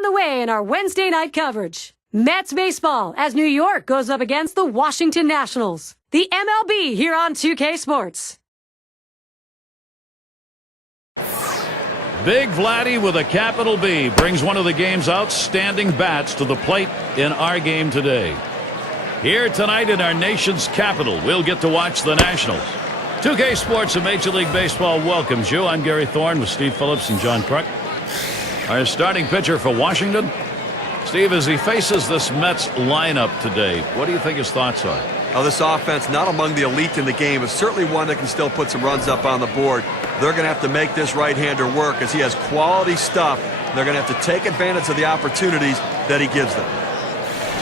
on the way in our Wednesday night coverage. Mets baseball as New York goes up against the Washington Nationals. The MLB here on 2K Sports. Big Vladdy with a capital B brings one of the game's outstanding bats to the plate in our game today. Here tonight in our nation's capital, we'll get to watch the Nationals. 2K Sports and Major League Baseball welcomes you. I'm Gary Thorne with Steve Phillips and John Kruk. Our starting pitcher for Washington. Steve, as he faces this Mets lineup today, what do you think his thoughts are? Now, this offense, not among the elite in the game, is certainly one that can still put some runs up on the board. They're going to have to make this right-hander work as he has quality stuff. They're going to have to take advantage of the opportunities that he gives them.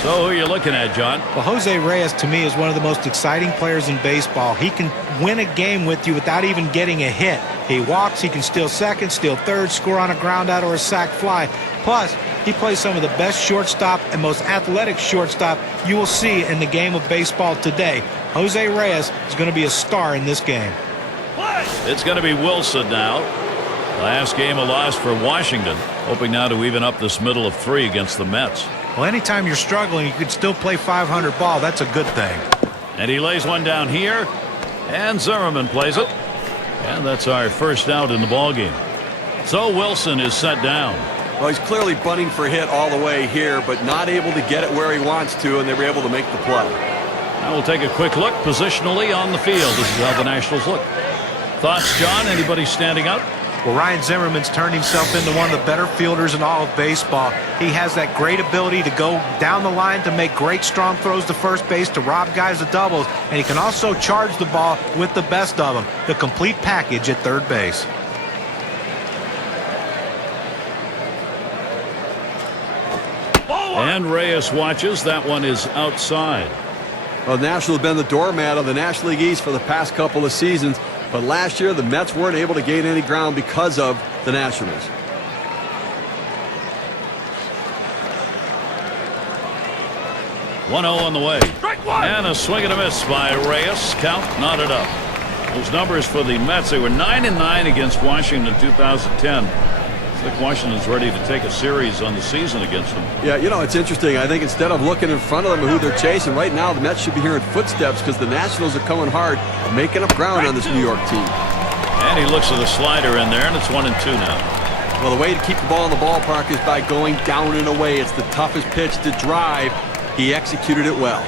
So who are you looking at, John? Well, Jose Reyes, to me, is one of the most exciting players in baseball. He can win a game with you without even getting a hit. He walks, he can steal second, steal third, score on a ground out or a sac fly. Plus, he plays some of the best shortstop and most athletic shortstop you will see in the game of baseball today. Jose Reyes is going to be a star in this game. It's going to be Wilson now. Last game a loss for Washington, hoping now to even up this middle of three against the Mets. Well, anytime you're struggling, you could still play 500 ball. That's a good thing. And he lays one down here, and Zimmerman plays it. And that's our first out in the ballgame. So Wilson is set down. Well, he's clearly bunting for a hit all the way here, but not able to get it where he wants to, and they were able to make the play. Now we'll take a quick look positionally on the field. This is how the Nationals look. Thoughts, John? Anybody standing out? Well, Ryan Zimmerman's turned himself into one of the better fielders in all of baseball. He has that great ability to go down the line to make great strong throws to first base, to rob guys of doubles, and he can also charge the ball with the best of them. The complete package at third base. And Reyes watches. That one is outside. Well, the Nationals have been the doormat of the National League East for the past couple of seasons. But last year, the Mets weren't able to gain any ground because of the Nationals. .0 on the way. And a swing and a miss by Reyes. Count knotted up. Those numbers for the Mets, they were 9-9 against Washington in 2010. I think Washington's ready to take a series on the season against them. Yeah, you know, it's interesting. I think instead of looking in front of them and who they're chasing, right now the Mets should be hearing footsteps because the Nationals are coming hard, making up ground on this New York team. And he looks at the slider in there, and it's 1-2 now. Well, the way to keep the ball in the ballpark is by going down and away. It's the toughest pitch to drive. He executed it well.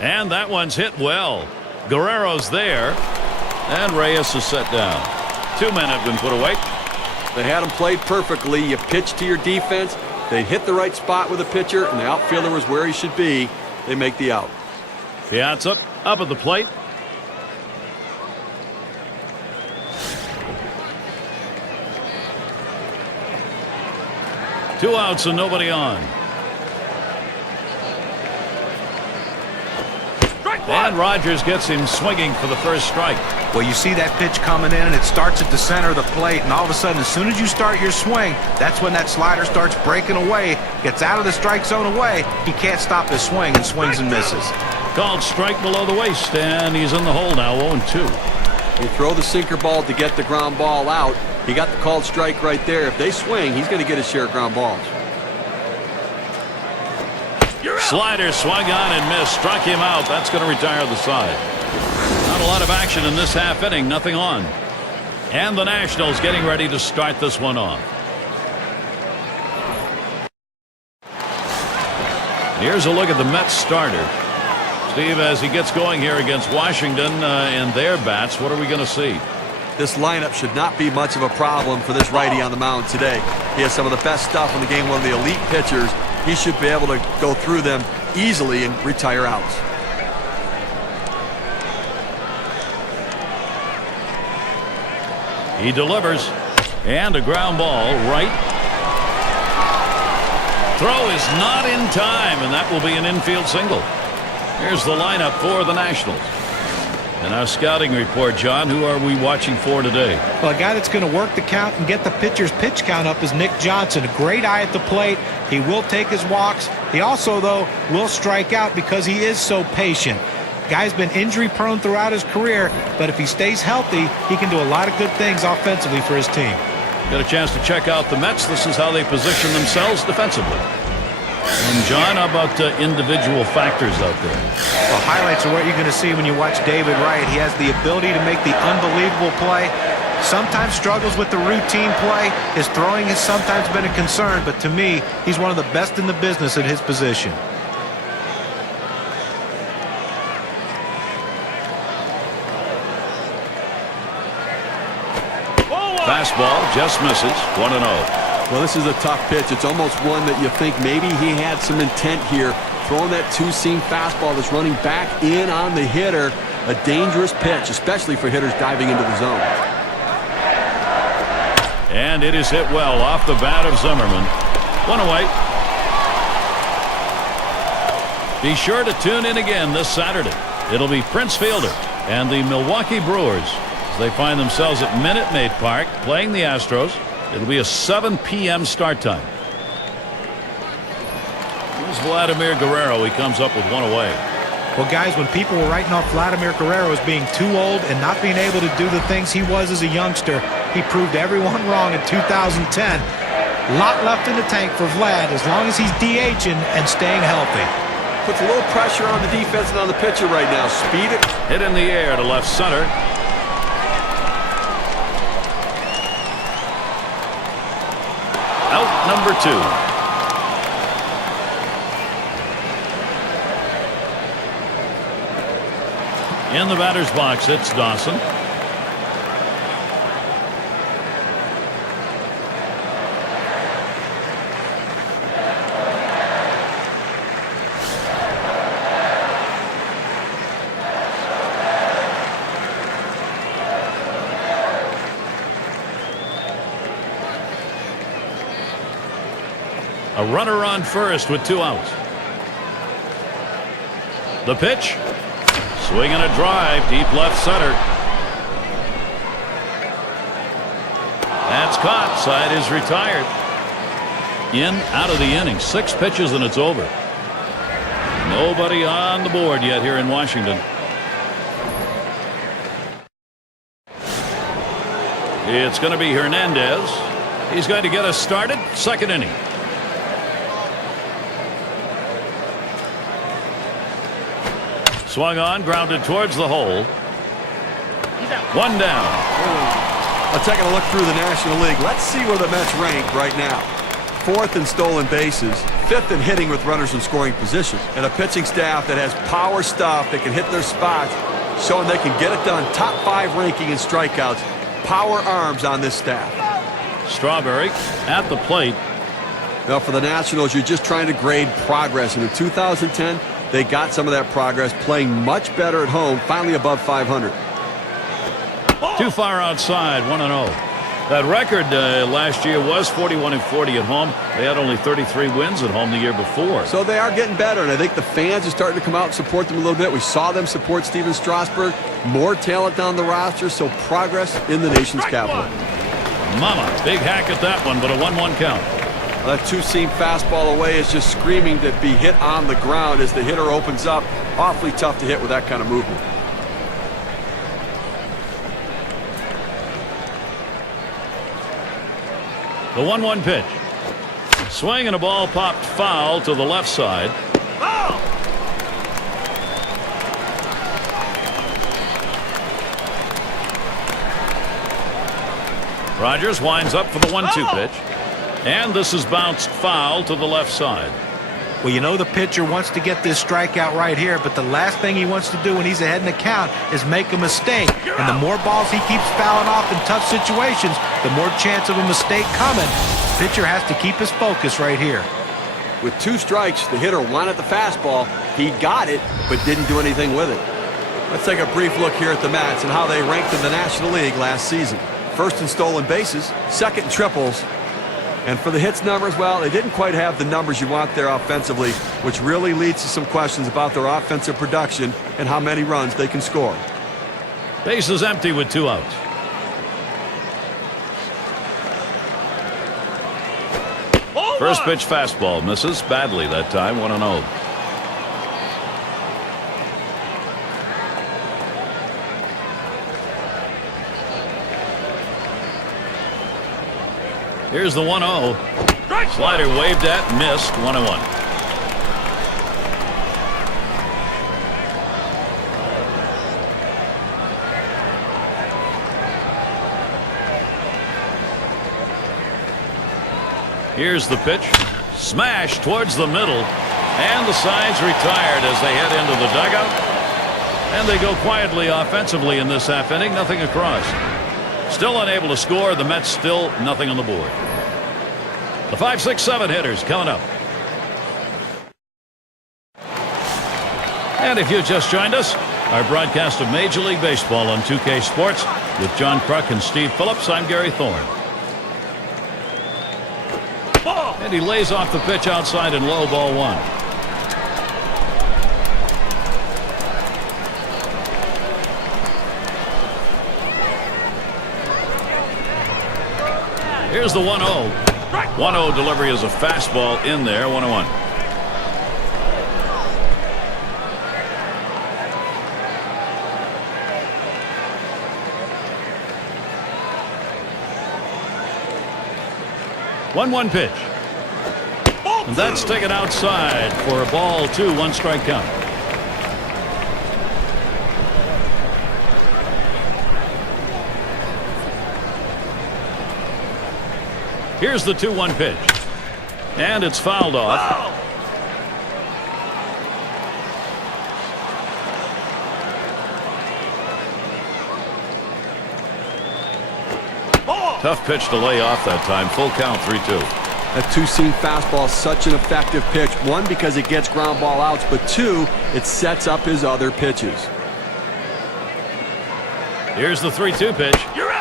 And that one's hit well. Guerrero's there. And Reyes is set down. 2 men have been put away. They had him played perfectly. You pitch to your defense. They hit the right spot with the pitcher, and the outfielder was where he should be. They make the out. Piazza up at the plate. Two outs and nobody on. And Rogers gets him swinging for the first strike. Well, you see that pitch coming in, and it starts at the center of the plate, and all of a sudden, as soon as you start your swing, that's when that slider starts breaking away, gets out of the strike zone away. He can't stop his swing and swings and misses. Called strike below the waist, and he's in the hole now, 0-2. You throw the sinker ball to get the ground ball out. He got the called strike right there. If they swing, he's going to get his share of ground balls. Slider swung on and missed. Struck him out. That's going to retire the side. Not a lot of action in this half inning. Nothing on. And the Nationals getting ready to start this one off. Here's a look at the Mets starter. Steve, as he gets going here against Washington and their bats, what are we going to see? This lineup should not be much of a problem for this righty on the mound today. He has some of the best stuff in the game, one of the elite pitchers. He should be able to go through them easily and retire outs. He delivers. And a ground ball right. Throw is not in time, and that will be an infield single. Here's the lineup for the Nationals. And our scouting report, John, who are we watching for today? Well, a guy that's going to work the count and get the pitcher's pitch count up is Nick Johnson. A great eye at the plate. He will take his walks. He also, though, will strike out because he is so patient. Guy's been injury prone throughout his career, but if he stays healthy, he can do a lot of good things offensively for his team. Get a chance to check out the Mets. This is how they position themselves defensively. And John, how about individual factors out there? Well, highlights are what you're going to see when you watch David Wright. He has the ability to make the unbelievable play. Sometimes struggles with the routine play. His throwing has sometimes been a concern, but to me, he's one of the best in the business at his position. Fastball just misses. 1-0. Well, this is a tough pitch. It's almost one that you think maybe he had some intent here. Throwing that two-seam fastball that's running back in on the hitter. A dangerous pitch, especially for hitters diving into the zone. And it is hit well off the bat of Zimmerman. 1 away. Be sure to tune in again this Saturday. It'll be Prince Fielder and the Milwaukee Brewers. They find themselves at Minute Maid Park playing the Astros. It'll be a 7 p.m. start time. Here's Vladimir Guerrero. He comes up with 1 away. Well, guys, when people were writing off Vladimir Guerrero as being too old and not being able to do the things he was as a youngster, he proved everyone wrong in 2010. A lot left in the tank for Vlad as long as he's DHing and staying healthy. Puts a little pressure on the defense and on the pitcher right now. Speed it. Hit in the air to left center. Out number 2. In the batter's box, it's Dawson. A runner on first with 2 outs. The pitch. Swing and a drive deep left center. That's caught. Side is retired. In, out of the inning. 6 pitches and it's over. Nobody on the board yet here in Washington. It's going to be Hernandez. He's going to get us started. 2nd inning. Swung on, grounded towards the hole. 1 down. Well, taking a look through the National League, let's see where the Mets rank right now. 4th in stolen bases, 5th in hitting with runners in scoring position, and a pitching staff that has power stuff that can hit their spots, showing they can get it done. Top 5 ranking in strikeouts. Power arms on this staff. Strawberry at the plate. Now for the Nationals, you're just trying to grade progress. And in 2010, they got some of that progress, playing much better at home, finally above 500. Too far outside, 1-0. That record last year was 41-40 at home. They had only 33 wins at home the year before. So they are getting better, and I think the fans are starting to come out and support them a little bit. We saw them support Steven Strasburg. More talent down the roster, so progress in the nation's capital. Mama, big hack at that one, but a 1-1 count. That two-seam fastball away is just screaming to be hit on the ground as the hitter opens up. Awfully tough to hit with that kind of movement. The 1-1 pitch. Swing and a ball popped foul to the left side. Rogers winds up for the 1-2 pitch. And this is bounced foul to the left side. Well, you know the pitcher wants to get this strikeout right here, but the last thing he wants to do when he's ahead in the count is make a mistake. And the more balls he keeps fouling off in tough situations, the more chance of a mistake coming. The pitcher has to keep his focus right here. With 2 strikes, the hitter wanted the fastball. He got it, but didn't do anything with it. Let's take a brief look here at the Mets and how they ranked in the National League last season. 1st in stolen bases, 2nd in triples. And for the hits numbers, well, they didn't quite have the numbers you want there offensively, which really leads to some questions about their offensive production and how many runs they can score. Base is empty with 2 outs. First pitch fastball misses badly that time. 1-0. Here's the 1-0. Slider waved at, missed, 1-1. Here's the pitch. Smash towards the middle. And the side's retired as they head into the dugout. And they go quietly offensively in this half inning. Nothing across. Still unable to score. The Mets still nothing on the board. The 5, 6, 7 hitters coming up. And if you just joined us, our broadcast of Major League Baseball on 2K Sports with John Kruk and Steve Phillips. I'm Gary Thorne. And he lays off the pitch outside in low, ball 1. Here's the 1-0. 1-0 delivery is a fastball in there. 1-1. One pitch. And that's taken outside for a ball 2, 1 strike count. Here's the 2-1 pitch. And it's fouled off. Tough pitch to lay off that time. Full count, 3-2. That two-seam fastball is such an effective pitch. 1, because it gets ground ball outs, but 2, it sets up his other pitches. Here's the 3-2 pitch.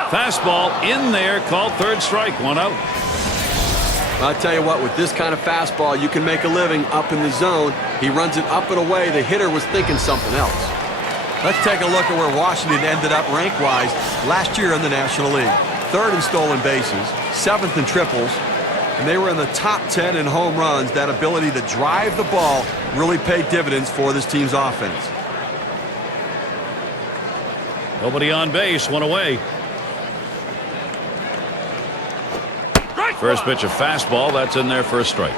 Fastball in there, called third strike, 1 out. I'll tell you what, with this kind of fastball, you can make a living up in the zone. He runs it up and away. The hitter was thinking something else. Let's take a look at where Washington ended up rank-wise last year in the National League. 3rd in stolen bases, 7th in triples, and they were in the top 10 in home runs. That ability to drive the ball really paid dividends for this team's offense. Nobody on base, 1 away. First pitch, a fastball. That's in there for a strike.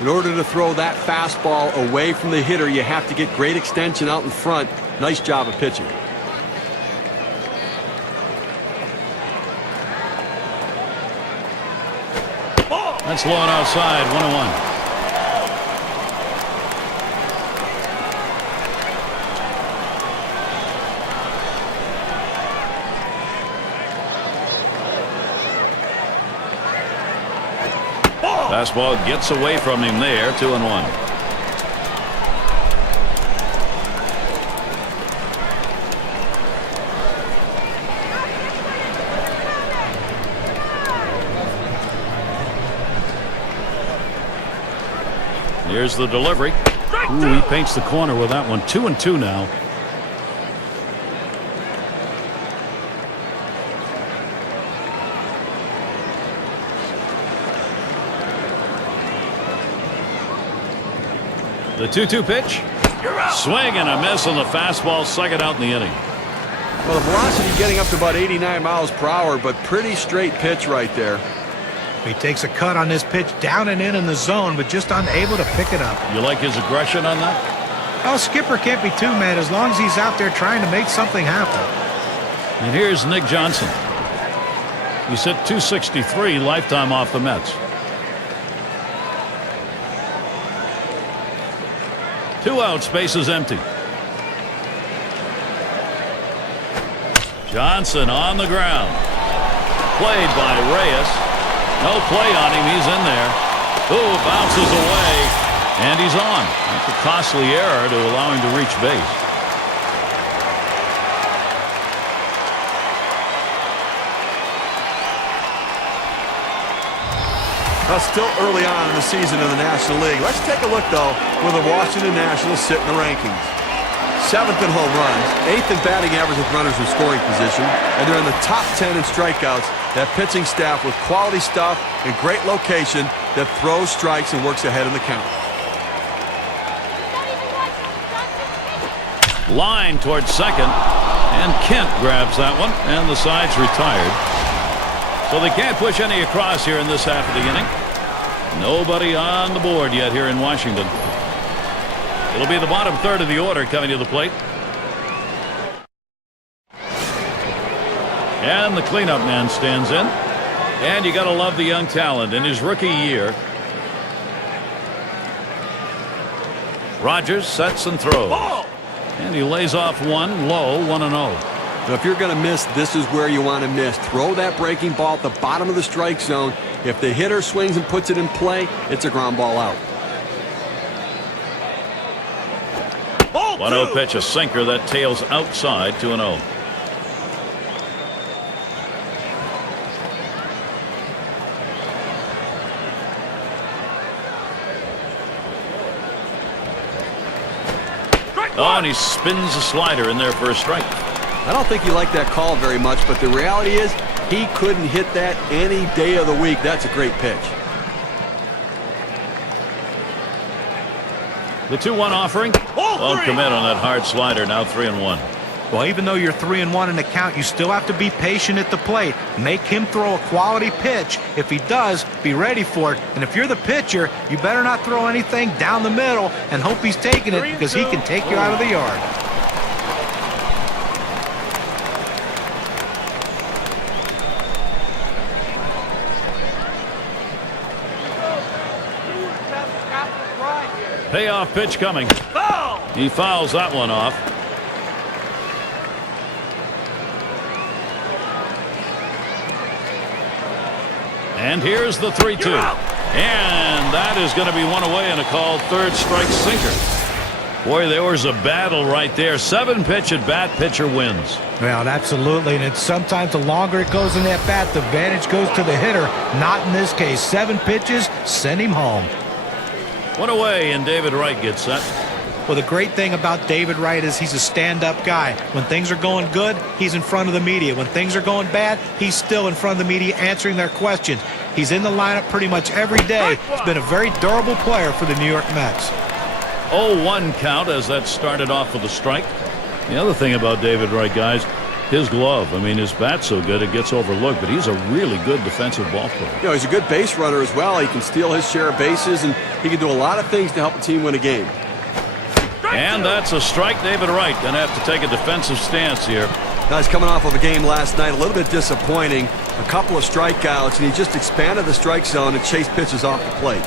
In order to throw that fastball away from the hitter, you have to get great extension out in front. Nice job of pitching. That's low and outside, 1-1. Fastball gets away from him there, 2-1. Here's the delivery. Ooh, he paints the corner with that one. 2-2 now. The 2-2 pitch. Swing and a miss on the fastball. Second out in the inning. Well, the velocity getting up to about 89 miles per hour, but pretty straight pitch right there. He takes a cut on this pitch down and in the zone, but just unable to pick it up. You like his aggression on that? Oh, Skipper can't be too mad as long as he's out there trying to make something happen. And here's Nick Johnson. He's hit .263 lifetime off the Mets. 2 outs, base is empty. Johnson on the ground. Played by Reyes. No play on him. He's in there. Ooh, bounces away. And he's on. That's a costly error to allow him to reach base. Still early on in the season in the National League. Let's take a look, though, where the Washington Nationals sit in the rankings. 7th in home runs, 8th in batting average with runners in scoring position, and they're in the top 10 in strikeouts. That pitching staff with quality stuff and great location that throws strikes and works ahead in the count. Line towards second, and Kent grabs that one, and the side's retired. So they can't push any across here in this half of the inning. Nobody on the board yet here in Washington. It'll be the bottom third of the order coming to the plate. And the cleanup man stands in. And you got to love the young talent in his rookie year. Rogers sets and throws. And he lays off one low, 1-0. Now, if you're going to miss, this is where you want to miss. Throw that breaking ball at the bottom of the strike zone. If the hitter swings and puts it in play, it's a ground ball out. 1-0 pitch, a sinker that tails outside, 2-0. Oh, and he spins a slider in there for a strike. I don't think he liked that call very much, but the reality is he couldn't hit that any day of the week. That's a great pitch. The 2-1 offering won't come in on that hard slider. Now 3-1. Well, even though you're 3-1 in the count, you still have to be patient at the plate. Make him throw a quality pitch. If he does, be ready for it. And if you're the pitcher, you better not throw anything down the middle and hope he's taking it, because he can take you out of the yard. Payoff pitch coming. He fouls that one off. And here's the 3-2. And that is going to be one away and a called third strike sinker. Boy, there was a battle right there. 7-pitch at bat, pitcher wins. Well, absolutely. And it's sometimes the longer it goes in that bat, the advantage goes to the hitter. Not in this case. 7 pitches, send him home. One away, and David Wright gets set. Well, the great thing about David Wright is he's a stand-up guy. When things are going good, he's in front of the media. When things are going bad, he's still in front of the media answering their questions. He's in the lineup pretty much every day. He's been a very durable player for the New York Mets. 0-1 count as that started off with a strike. The other thing about David Wright, guys, his glove. I mean, his bat's so good it gets overlooked, but he's a really good defensive ball player. You know, he's a good base runner as well. He can steal his share of bases, and he can do a lot of things to help a team win a game. And that's a strike. David Wright going to have to take a defensive stance here. Now, he's coming off of a game last night, a little bit disappointing. A couple of strikeouts, and he just expanded the strike zone and chased pitches off the plate.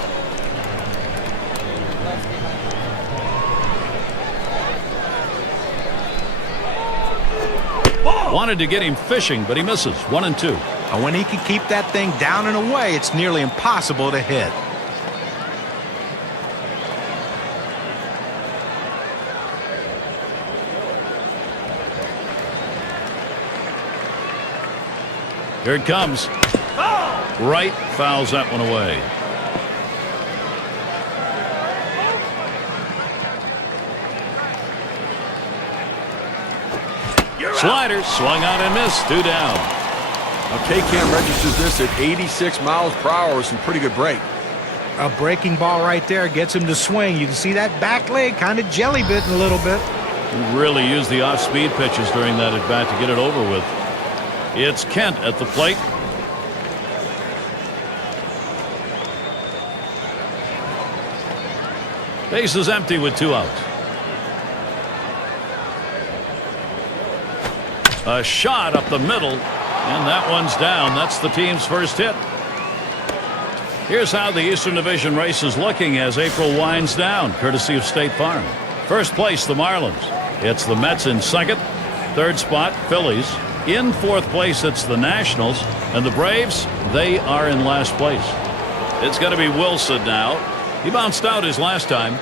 Wanted to get him fishing, but he misses. 1-2. And when he can keep that thing down and away, it's nearly impossible to hit. Here it comes. Wright fouls that one away. Slider swung out and missed. 2 down. Now, K-Cam registers this at 86 miles per hour with some pretty good break. A breaking ball right there gets him to swing. You can see that back leg kind of jelly bitten a little bit. He really used the off-speed pitches during that at bat to get it over with. It's Kent at the plate. Base is empty with 2 outs. A shot up the middle, and that one's down. That's the team's first hit. Here's how the Eastern Division race is looking as April winds down, courtesy of State Farm. First place, the Marlins. It's the Mets in second. Third spot, Phillies. In fourth place, it's the Nationals. And the Braves, they are in last place. It's going to be Wilson now. He bounced out his last time.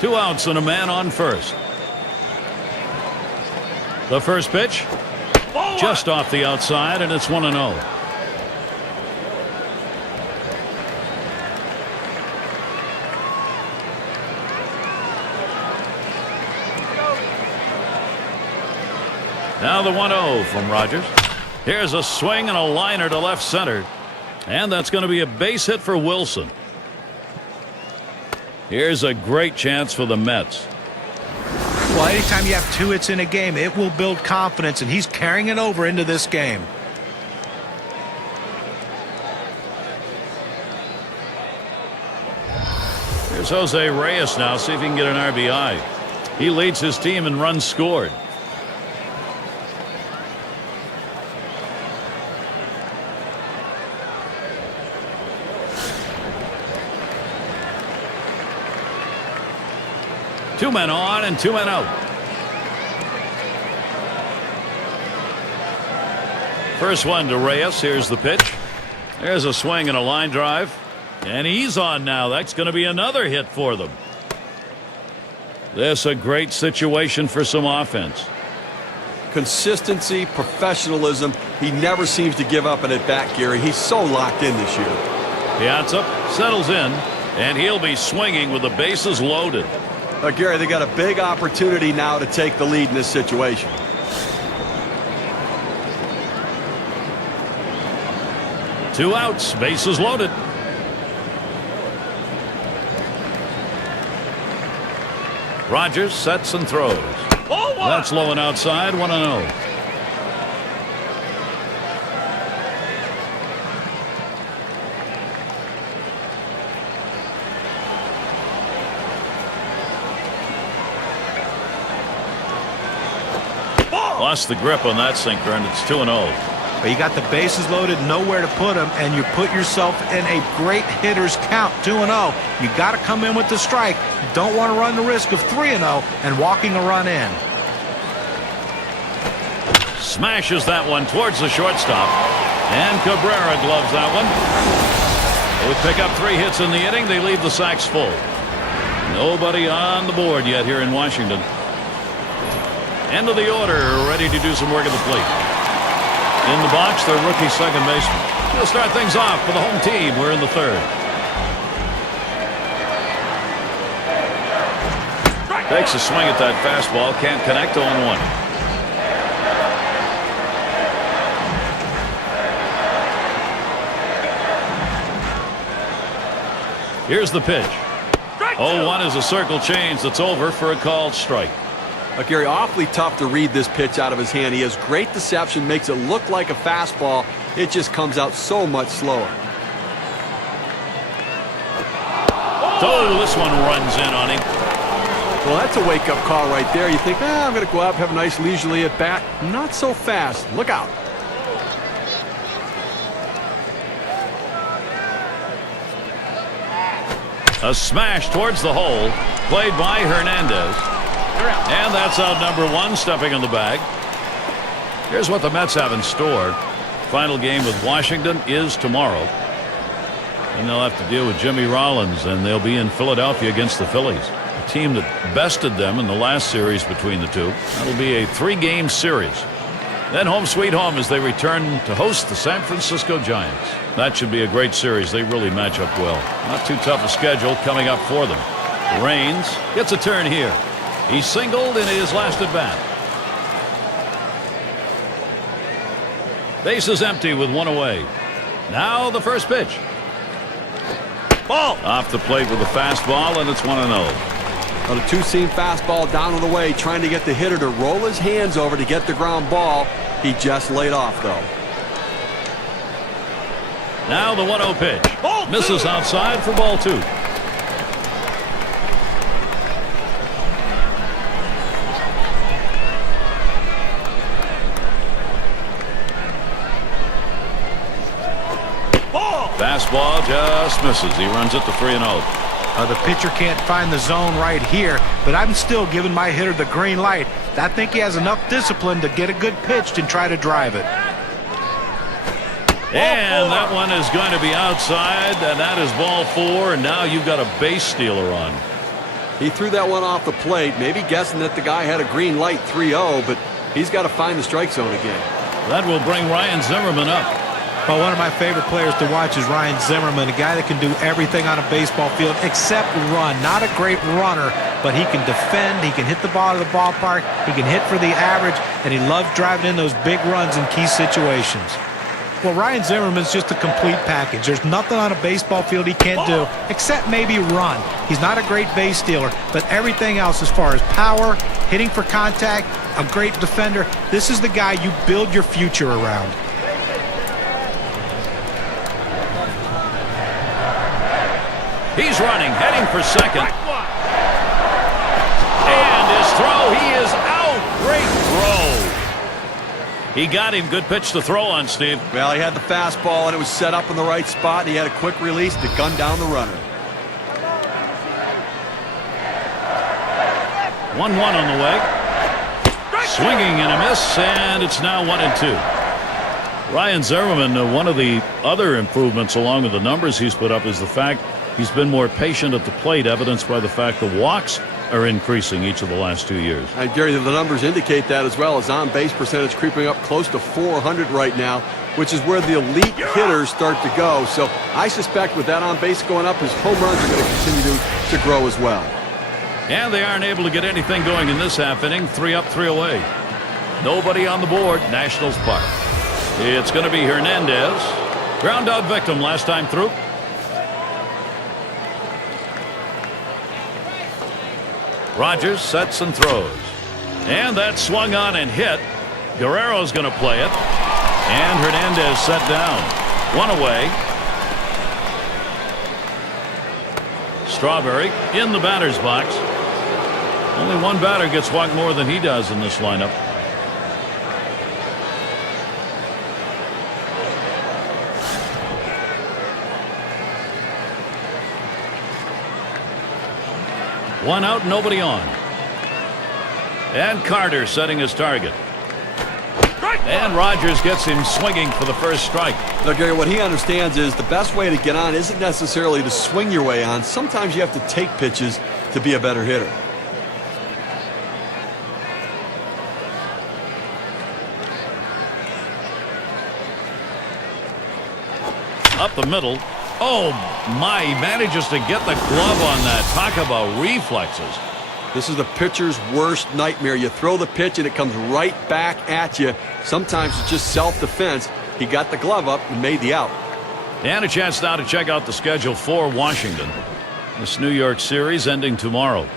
Two outs and a man on first. The first pitch, just off the outside, and it's 1-0. Now the 1-0 from Rogers. Here's a swing and a liner to left center. And that's going to be a base hit for Wilson. Here's a great chance for the Mets. Well, anytime you have 2 hits in a game, it will build confidence, and he's carrying it over into this game. Here's Jose Reyes now. See if he can get an RBI. He leads his team in runs scored. Two men on and 2 men out. First one to Reyes. Here's the pitch. There's a swing and a line drive. And he's on now. That's going to be another hit for them. This is a great situation for some offense. Consistency, professionalism. He never seems to give up an at-bat, Gary. He's so locked in this year. Piazza settles in, and he'll be swinging with the bases loaded. Gary, they got a big opportunity now to take the lead in this situation. Two outs, bases loaded. Rogers sets and throws. That's low and outside, 1-0. Lost the grip on that sinker, and it's 2-0. But you got the bases loaded, nowhere to put them, and you put yourself in a great hitter's count, 2-0. You got to come in with the strike. You don't want to run the risk of 3-0 and walking a run in. Smashes that one towards the shortstop, and Cabrera gloves that one. They would pick up 3 hits in the inning. They leave the sacks full. Nobody on the board yet here in Washington. End of the order, ready to do some work at the plate. In the box, their rookie second baseman. He'll start things off for the home team. We're in the 3rd. Takes a swing at that fastball. Can't connect. 0-1. Here's the pitch. 0-1 is a circle change that's over for a called strike. Gary, awfully tough to read this pitch out of his hand. He has great deception, makes it look like a fastball. It just comes out so much slower. Oh, this one runs in on him. Well, that's a wake-up call right there. You think, I'm going to go out, have a nice leisurely at-bat. Not so fast. Look out. A smash towards the hole, played by Hernandez. And that's out number 1, stepping in the bag. Here's what the Mets have in store. Final game with Washington is tomorrow. And they'll have to deal with Jimmy Rollins, and they'll be in Philadelphia against the Phillies, a team that bested them in the last series between the two. That'll be a 3-game series. Then home sweet home as they return to host the San Francisco Giants. That should be a great series. They really match up well. Not too tough a schedule coming up for them. Raines gets a turn here. He singled in his last at bat. Base is empty with 1 away. Now the first pitch. Ball off the plate with a fastball, and it's 1-0. On a two-seam fastball down and away, trying to get the hitter to roll his hands over to get the ground ball. He just laid off, though. Now the 1-0 pitch. Ball misses 2. Outside for ball 2. Fastball just misses. He runs it to 3-0. The pitcher can't find the zone right here, but I'm still giving my hitter the green light. I think he has enough discipline to get a good pitch and try to drive it. And that one is going to be outside, and that is ball 4, and now you've got a base stealer on. He threw that one off the plate, maybe guessing that the guy had a green light 3-0, but he's got to find the strike zone again. That will bring Ryan Zimmerman up. Well, one of my favorite players to watch is Ryan Zimmerman, a guy that can do everything on a baseball field except run. Not a great runner, but he can defend, he can hit the ball to the ballpark, he can hit for the average, and he loves driving in those big runs in key situations. Well, Ryan Zimmerman's just a complete package. There's nothing on a baseball field he can't do except maybe run. He's not a great base stealer, but everything else as far as power, hitting for contact, a great defender, this is the guy you build your future around. He's running, heading for second. And his throw, he is out. Great throw. He got him. Good pitch to throw on, Steve. Well, he had the fastball, and it was set up in the right spot. And he had a quick release to gun down the runner. 1-1 on the way. Swinging and a miss, and it's now 1-2. Ryan Zimmerman, one of the other improvements along with the numbers he's put up is the fact he's been more patient at the plate, evidenced by the fact the walks are increasing each of the last 2 years. Gary, the numbers indicate that as well. His on-base percentage creeping up close to 400 right now, which is where the elite hitters start to go. So I suspect with that on-base going up, his home runs are going to continue to grow as well. And they aren't able to get anything going in this half inning. 3 up, 3 away. Nobody on the board. Nationals Park. It's going to be Hernandez. Ground out victim last time through. Rogers sets and throws. And that swung on and hit. Guerrero's going to play it. And Hernandez set down. 1 away. Strawberry in the batter's box. Only one batter gets walked more than he does in this lineup. One out, nobody on. And Carter setting his target. And Rogers gets him swinging for the first strike. Now, Gary, what he understands is the best way to get on isn't necessarily to swing your way on. Sometimes you have to take pitches to be a better hitter. Up the middle. Oh, my. He manages to get the glove on that. Talk about reflexes. This is the pitcher's worst nightmare. You throw the pitch and it comes right back at you. Sometimes it's just self-defense. He got the glove up and made the out. And a chance now to check out the schedule for Washington. This New York series ending tomorrow.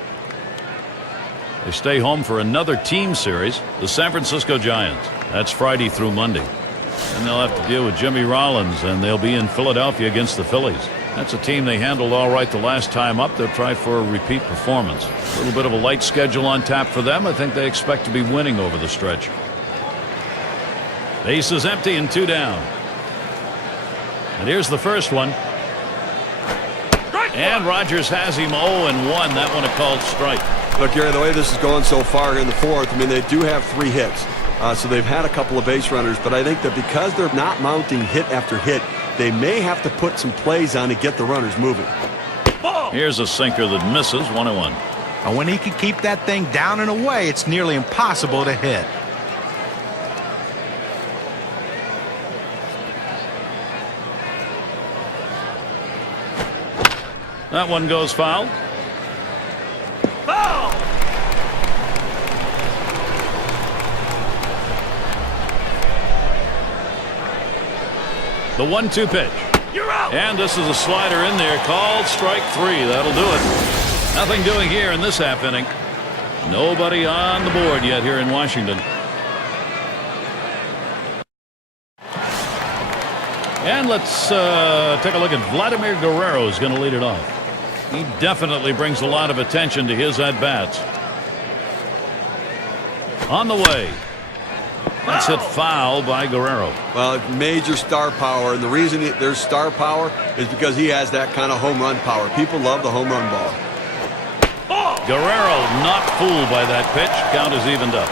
They stay home for another team series, the San Francisco Giants. That's Friday through Monday. And they'll have to deal with Jimmy Rollins, and they'll be in Philadelphia against the Phillies. That's a team they handled all right the last time up. They'll try for a repeat performance. A little bit of a light schedule on tap for them. I think they expect to be winning over the stretch. Base is empty and 2 down. And here's the first one. And Rogers has him 0-1. That one a called strike. Look, Gary, the way this is going so far here in the fourth, I mean, they do have 3 hits. So they've had a couple of base runners, but I think that because they're not mounting hit after hit, they may have to put some plays on to get the runners moving. Here's a sinker that misses. 1-1. And when he can keep that thing down and away, it's nearly impossible to hit. That one goes foul. Foul! The 1-2 pitch. You're out. And this is a slider in there called strike 3. That'll do it. Nothing doing here in this half inning. Nobody on the board yet here in Washington. And let's take a look at Vladimir Guerrero is going to lead it off. He definitely brings a lot of attention to his at-bats. On the way. That's hit foul by Guerrero. Well, major star power, and the reason there's star power is because he has that kind of home run power. People love the home run ball. Guerrero not fooled by that pitch. Count is evened up.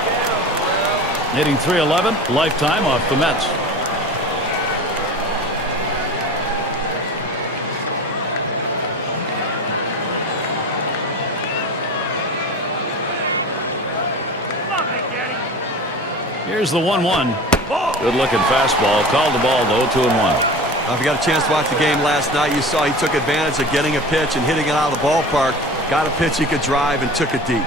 Hitting .311, lifetime off the Mets. Here's the 1-1. Good looking fastball. Called the ball though. 2-1. If you got a chance to watch the game last night, you saw he took advantage of getting a pitch and hitting it out of the ballpark. Got a pitch he could drive and took it deep.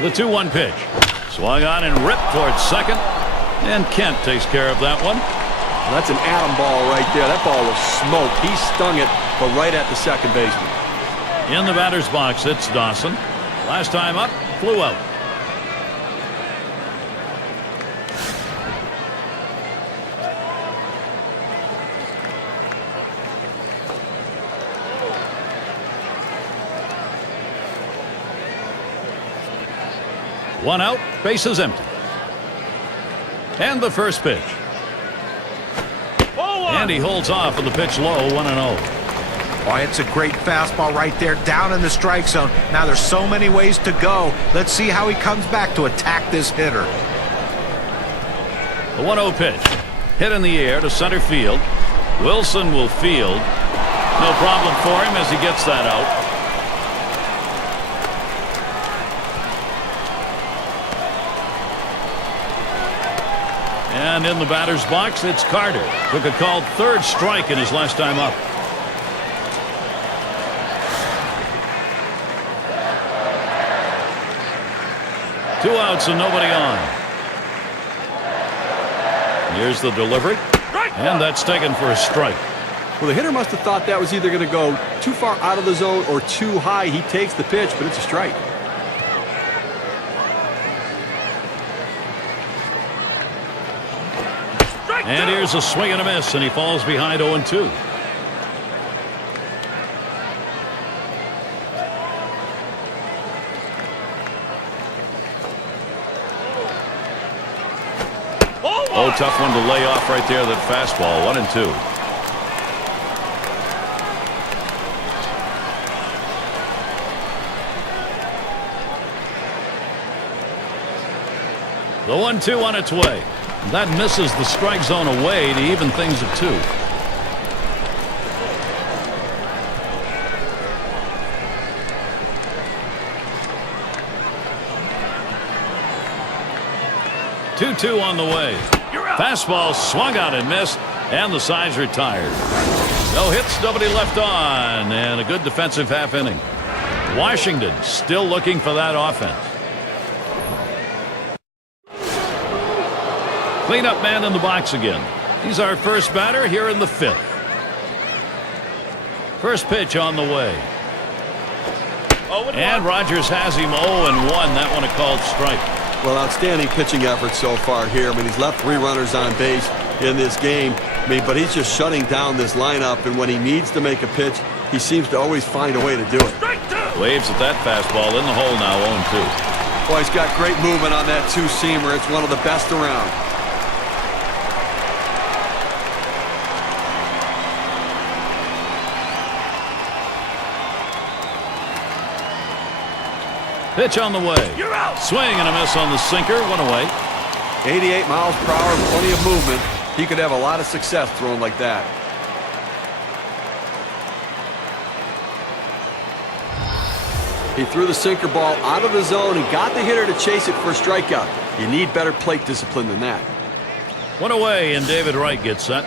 The 2-1 pitch. Swung on and ripped towards second. And Kent takes care of that one. Well, that's an atom ball right there. That ball was smoked. He stung it, but right at the second baseman. In the batter's box, it's Dawson. Last time up, flew out. One out, bases empty. And the first pitch. And he holds off with the pitch low, 1-0. Boy, it's a great fastball right there, down in the strike zone. Now there's so many ways to go. Let's see how he comes back to attack this hitter. The 1-0 pitch. Hit in the air to center field. Wilson will field. No problem for him as he gets that out. And in the batter's box, it's Carter. Took a called third strike in his last time up. Two outs and nobody on. Here's the delivery. And that's taken for a strike. Well, the hitter must have thought that was either going to go too far out of the zone or too high. He takes the pitch, but it's a strike. And here's a swing and a miss, and he falls behind 0-2. Oh, tough one to lay off right there, that fastball, 1-2. The 1-2 on its way. That misses the strike zone away to even things at 2. Two on the way. Fastball swung out and missed, and the side's retired. No hits, nobody left on, and a good defensive half inning. Washington still looking for that offense. Cleanup man in the box again. He's our first batter here in the 5th. First pitch on the way. And Rogers has him 0-1. That one a called strike. Well, outstanding pitching effort so far here. I mean, he's left 3 runners on base in this game. I mean, but he's just shutting down this lineup, and when he needs to make a pitch, he seems to always find a way to do it. Waves at that fastball in the hole now, 0-2. Boy, he's got great movement on that 2-seamer. It's one of the best around. Pitch on the way. You're out. Swing and a miss on the sinker. 1 away. 88 miles per hour, plenty of movement. He could have a lot of success throwing like that. He threw the sinker ball out of the zone and got the hitter to chase it for a strikeout. You need better plate discipline than that. 1 away, and David Wright gets set.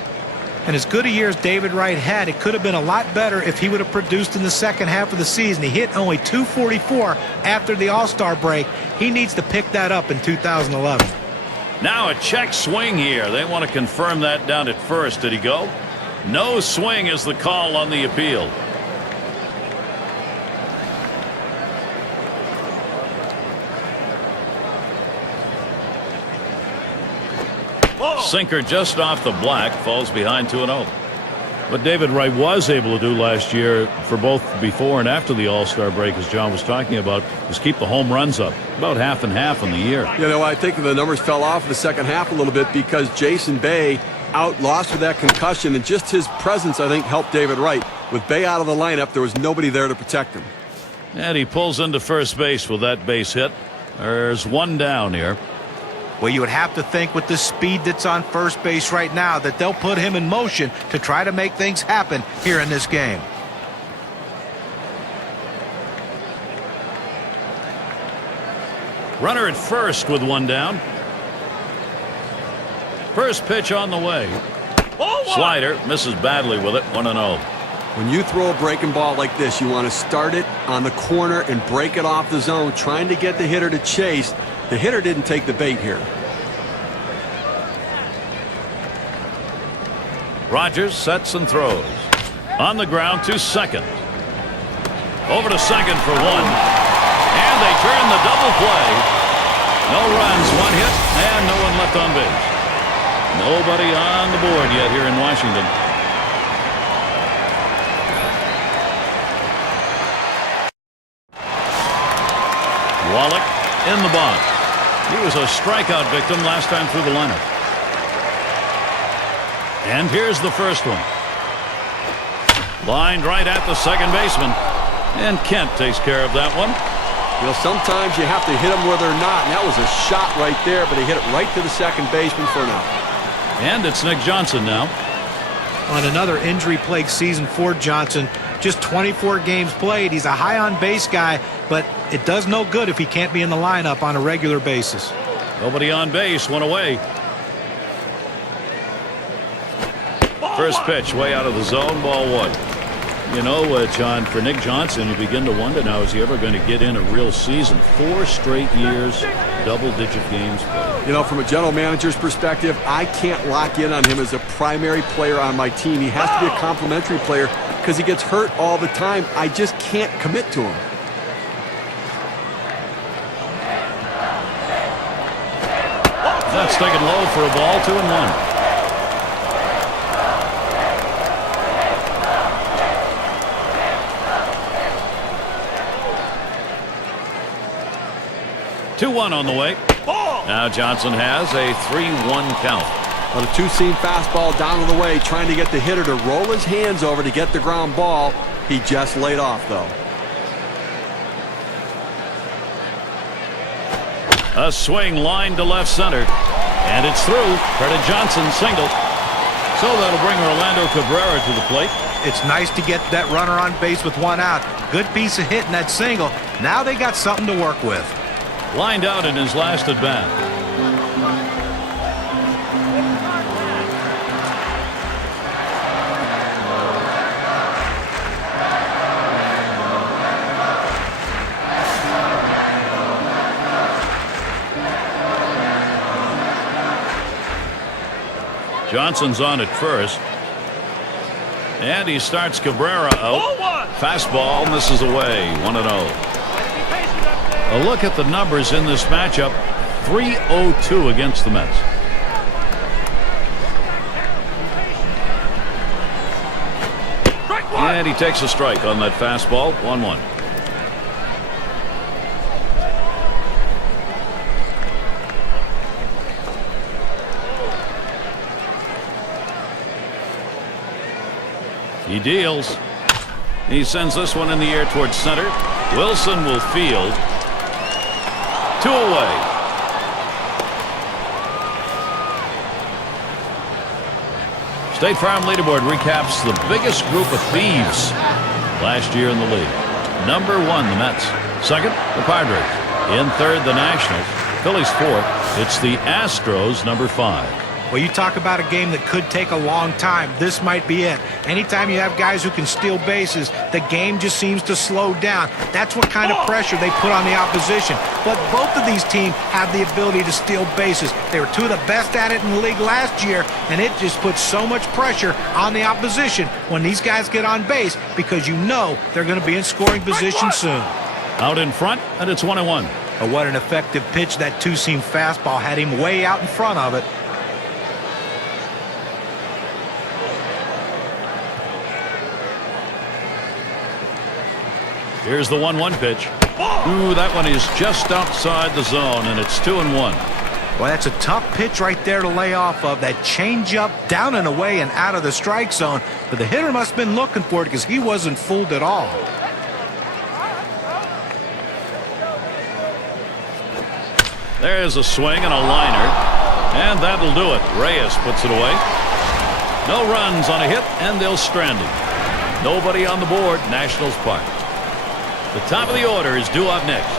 And as good a year as David Wright had, it could have been a lot better if he would have produced in the second half of the season. He hit only .244 after the All-Star break. He needs to pick that up in 2011. Now a check swing here. They want to confirm that down at first. Did he go? No swing is the call on the appeal. Sinker just off the black, falls behind 2-0. What David Wright was able to do last year for both before and after the All-Star break, as John was talking about, is keep the home runs up about half and half in the year. You know, I think the numbers fell off in the second half a little bit because Jason Bay lost with that concussion, and just his presence, I think, helped David Wright. With Bay out of the lineup, there was nobody there to protect him. And he pulls into first base with that base hit. There's one down here. Well, you would have to think with the speed that's on first base right now that they'll put him in motion to try to make things happen here in this game. Runner at first with one down. First pitch on the way. Slider misses badly with it, 1-0. When you throw a breaking ball like this, you want to start it on the corner and break it off the zone, trying to get the hitter to chase. The hitter didn't take the bait here. Rogers sets and throws. On the ground to second. Over to second for one. And they turn the double play. No runs, one hit, and no one left on base. Nobody on the board yet here in Washington. Wallach in the box. He was a strikeout victim last time through the lineup. And here's the first one. Lined right at the second baseman. And Kent takes care of that one. You know, sometimes you have to hit them where they're not, and that was a shot right there, but he hit it right to the second baseman for an out. And it's Nick Johnson now. On another injury-plagued season for Johnson, just 24 games played. He's a high on-base guy, but it does no good if he can't be in the lineup on a regular basis. Nobody on base, one away. First pitch way out of the zone, ball one. You know, John, for Nick Johnson, you begin to wonder now, is he ever going to get in a real season? 4 straight years, double-digit games played. You know, from a general manager's perspective, I can't lock in on him as a primary player on my team. He has to be a complimentary player because he gets hurt all the time. I just can't commit to him. That's taken low for a ball, 2-1. 2-1 on the way. Now Johnson has a 3-1 count. On a two-seam fastball down to the way, trying to get the hitter to roll his hands over to get the ground ball. He just laid off, though. A swing line to left center. And it's through. Credit Johnson single. So that'll bring Orlando Cabrera to the plate. It's nice to get that runner on base with one out. Good piece of hitting that single. Now they got something to work with. Lined out in his last at bat. Johnson's on at first. And he starts Cabrera out. Fastball misses away. 1-0. A look at the numbers in this matchup. 3-0-2 against the Mets. And he takes a strike on that fastball. 1-1. He deals. He sends this one in the air towards center. Wilson will field. 2 away. State Farm leaderboard recaps the biggest group of thieves last year in the league. Number 1, the Mets. Second, the Padres. In third, the Nationals. Phillies fourth. It's the Astros, number 5. Well, you talk about a game that could take a long time. This might be it. Anytime you have guys who can steal bases, the game just seems to slow down. That's what kind of pressure they put on the opposition. But both of these teams have the ability to steal bases. They were 2 of the best at it in the league last year, and it just puts so much pressure on the opposition when these guys get on base because you know they're going to be in scoring position soon. Out in front, and it's 1-1. But what an effective pitch. That two-seam fastball had him way out in front of it. Here's the 1-1 pitch. Ooh, that one is just outside the zone, and it's 2-1. Well, that's a tough pitch right there to lay off of. That changeup down and away and out of the strike zone. But the hitter must have been looking for it because he wasn't fooled at all. There's a swing and a liner. And that'll do it. Reyes puts it away. No runs on a hit, and they'll strand him. Nobody on the board. Nationals Park. The top of the order is due up next.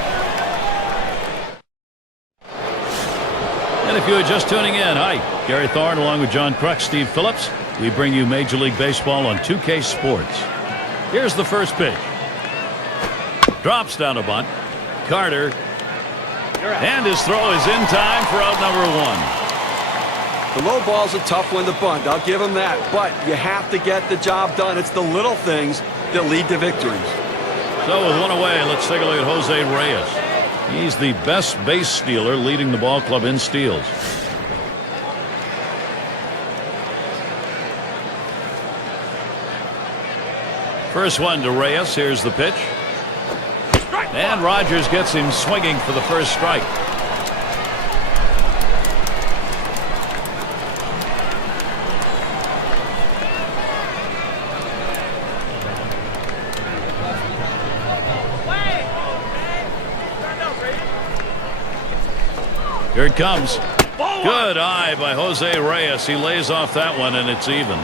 And if you are just tuning in, hi, Gary Thorne along with John Kruk, Steve Phillips. We bring you Major League Baseball on 2K Sports. Here's the first pitch. Drops down a bunt. Carter. And his throw is in time for out number one. The low ball's a tough one to bunt. I'll give him that. But you have to get the job done. It's the little things that lead to victories. So with one away, let's take a look at Jose Reyes. He's the best base stealer, leading the ball club in steals. First one to Reyes. Here's the pitch. And Rogers gets him swinging for the first strike. Here it comes. Good eye by Jose Reyes. He lays off that one, and it's even.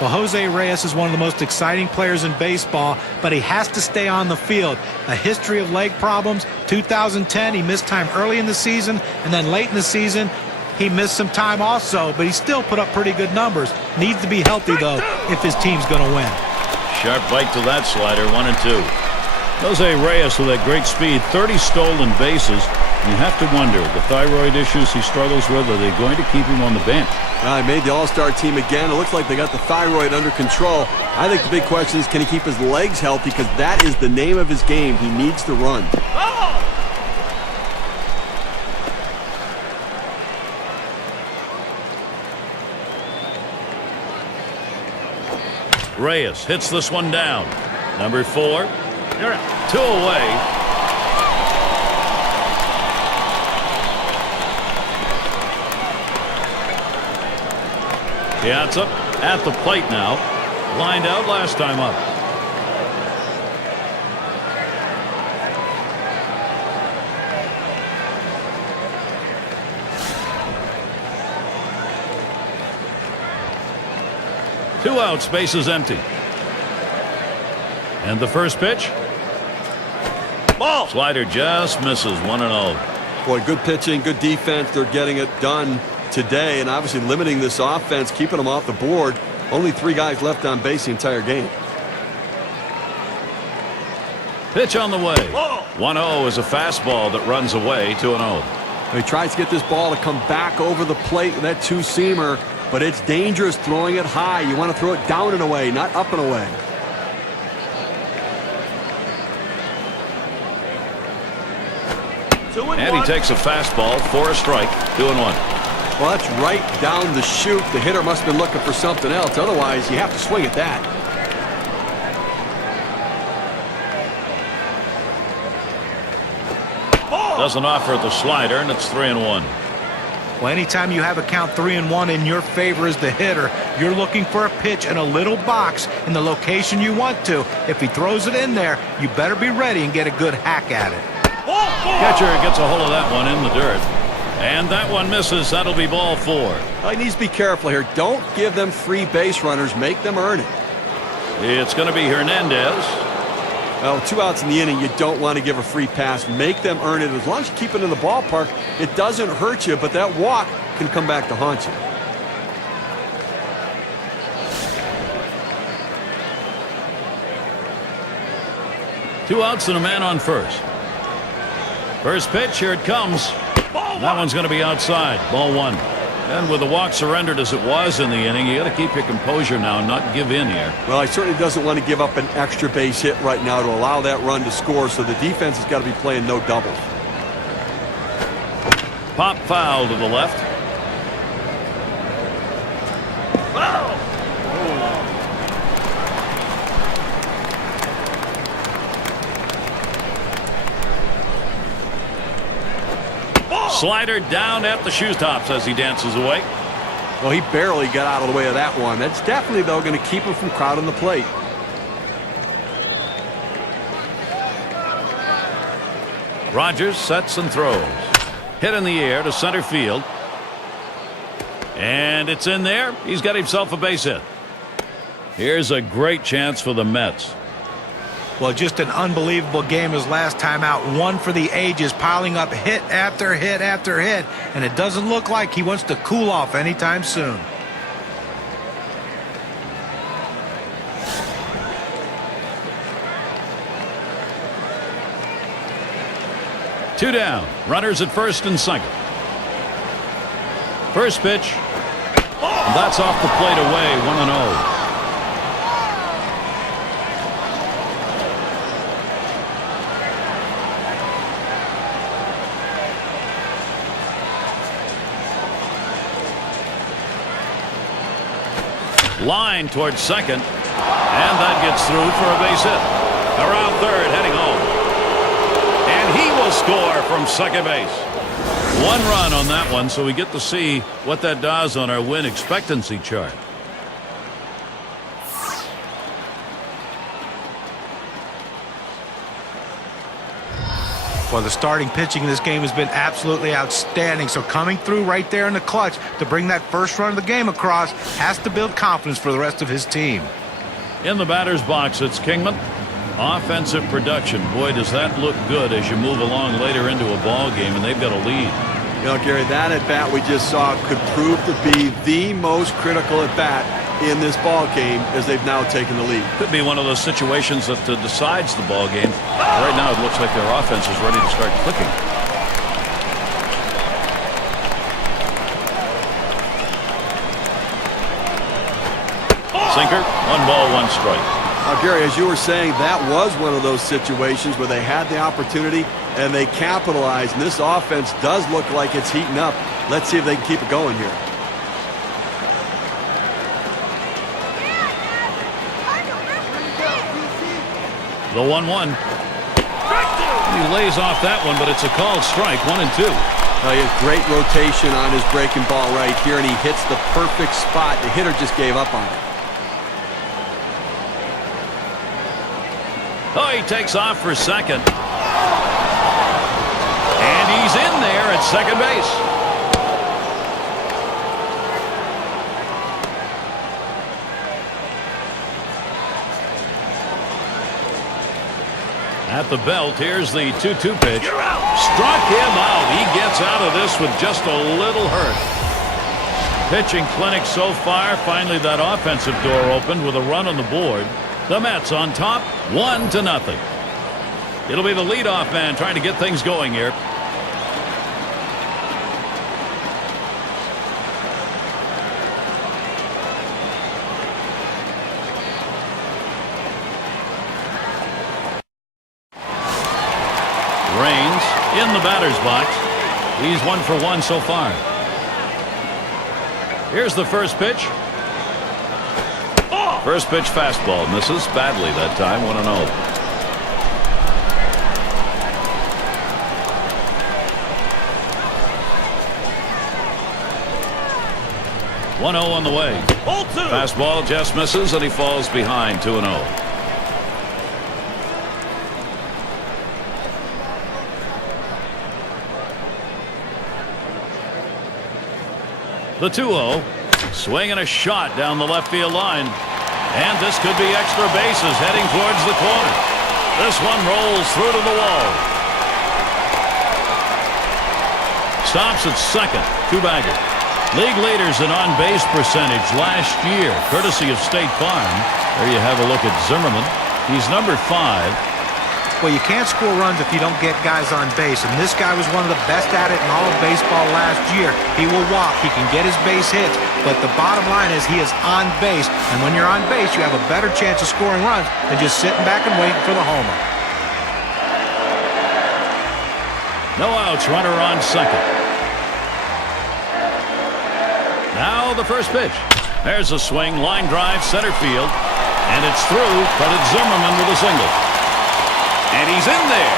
Well, Jose Reyes is one of the most exciting players in baseball, but he has to stay on the field. A history of leg problems. 2010, he missed time early in the season, and then late in the season, he missed some time also, but he still put up pretty good numbers. Needs to be healthy, though, if his team's going to win. Sharp bite to that slider, 1-2. Jose Reyes with that great speed, 30 stolen bases. You have to wonder, the thyroid issues he struggles with, are they going to keep him on the bench? He made the All-Star team again. It looks like they got the thyroid under control. I think the big question is, can he keep his legs healthy? Because that is the name of his game. He needs to run. Reyes hits this one down. Number 4. 2 away. Piazza at the plate now. Lined out last time up. Two outs, bases empty. And the first pitch. Ball. Slider just misses. 1-0. Boy, good pitching, good defense. They're getting it done today, and obviously limiting this offense, keeping them off the board. Only 3 guys left on base the entire game. Pitch on the way. 1-0 is a fastball that runs away. 2-0. He tries to get this ball to come back over the plate with that two-seamer, but it's dangerous throwing it high. You want to throw it down and away, not up and away. And he takes a fastball for a strike. 2-1. Well, that's right down the chute. The hitter must have been looking for something else. Otherwise, you have to swing at that. Doesn't offer the slider, and it's 3-1. Well, anytime you have a count 3-1 in your favor as the hitter, you're looking for a pitch in a little box in the location you want to. If he throws it in there, you better be ready and get a good hack at it. Catcher gets a hold of that one in the dirt. And that one misses. That'll be ball 4. He needs to be careful here. Don't give them free base runners. Make them earn it. It's going to be Hernandez. Well, 2 outs in the inning, you don't want to give a free pass. Make them earn it. As long as you keep it in the ballpark, it doesn't hurt you, but that walk can come back to haunt you. Two outs and a man on first. First pitch, here it comes. That one's going to be outside. Ball 1. And with the walk surrendered as it was in the inning, you got to keep your composure now and not give in here. Well, he certainly doesn't want to give up an extra base hit right now to allow that run to score, so the defense has got to be playing no doubles. Pop foul to the left. Slider down at the shoe tops as he dances away. Well, he barely got out of the way of that one. That's definitely, though, going to keep him from crowding the plate. Rogers sets and throws. Hit in the air to center field. And it's in there. He's got himself a base hit. Here's a great chance for the Mets. Well, just an unbelievable game his last time out. One for the ages, piling up hit after hit after hit. And it doesn't look like he wants to cool off anytime soon. Two down. Runners at first and second. First pitch. And that's off the plate away. 1-0. Line towards second, and that gets through for a base hit. Around third, heading home, and he will score from second base. One run on that one, so we get to see what that does on our win expectancy chart. Well, the starting pitching in this game has been absolutely outstanding. So coming through right there in the clutch to bring that first run of the game across has to build confidence for the rest of his team. In the batter's box, it's Kingman. Offensive production. Boy, does that look good as you move along later into a ball game, and they've got a lead. You know, Gary, that at-bat we just saw could prove to be the most critical at-bat in this ball game as they've now taken the lead. Could be one of those situations that decides the ball game. Right now it looks like their offense is ready to start clicking. Sinker, 1-1 strike. Now, Gary, as you were saying, that was one of those situations where they had the opportunity and they capitalized, and this offense does look like it's heating up. Let's see if they can keep it going here. The 1-1. He lays off that one, but it's a called strike. 1-2. He has great rotation on his breaking ball right here, and he hits the perfect spot. The hitter just gave up on it. Oh, he takes off for second. And he's in there at second base. At the belt, here's the 2-2 pitch. Struck him out. He gets out of this with just a little hurt. Pitching clinic so far. Finally, that offensive door opened with a run on the board. The Mets on top, 1-0. It'll be the leadoff man trying to get things going here. Raines in the batter's box. He's 1 for 1 so far. Here's the first pitch. First pitch fastball misses badly that time. 1-0. On the way. Fastball just misses and he falls behind. 2-0. The 2-0. Swing and a shot down the left field line. And this could be extra bases heading towards the corner. This one rolls through to the wall. Stops at second. Two-bagger. League leaders in on-base percentage last year, courtesy of State Farm. There you have a look at Zimmerman. He's number 5. Well, you can't score runs if you don't get guys on base, and this guy was one of the best at it in all of baseball last year. He will walk, he can get his base hits, but the bottom line is he is on base, and when you're on base, you have a better chance of scoring runs than just sitting back and waiting for the homer. No outs, runner on second. Now the first pitch. There's a swing, line drive, center field, and it's through. Credit Zimmerman with a single. And he's in there.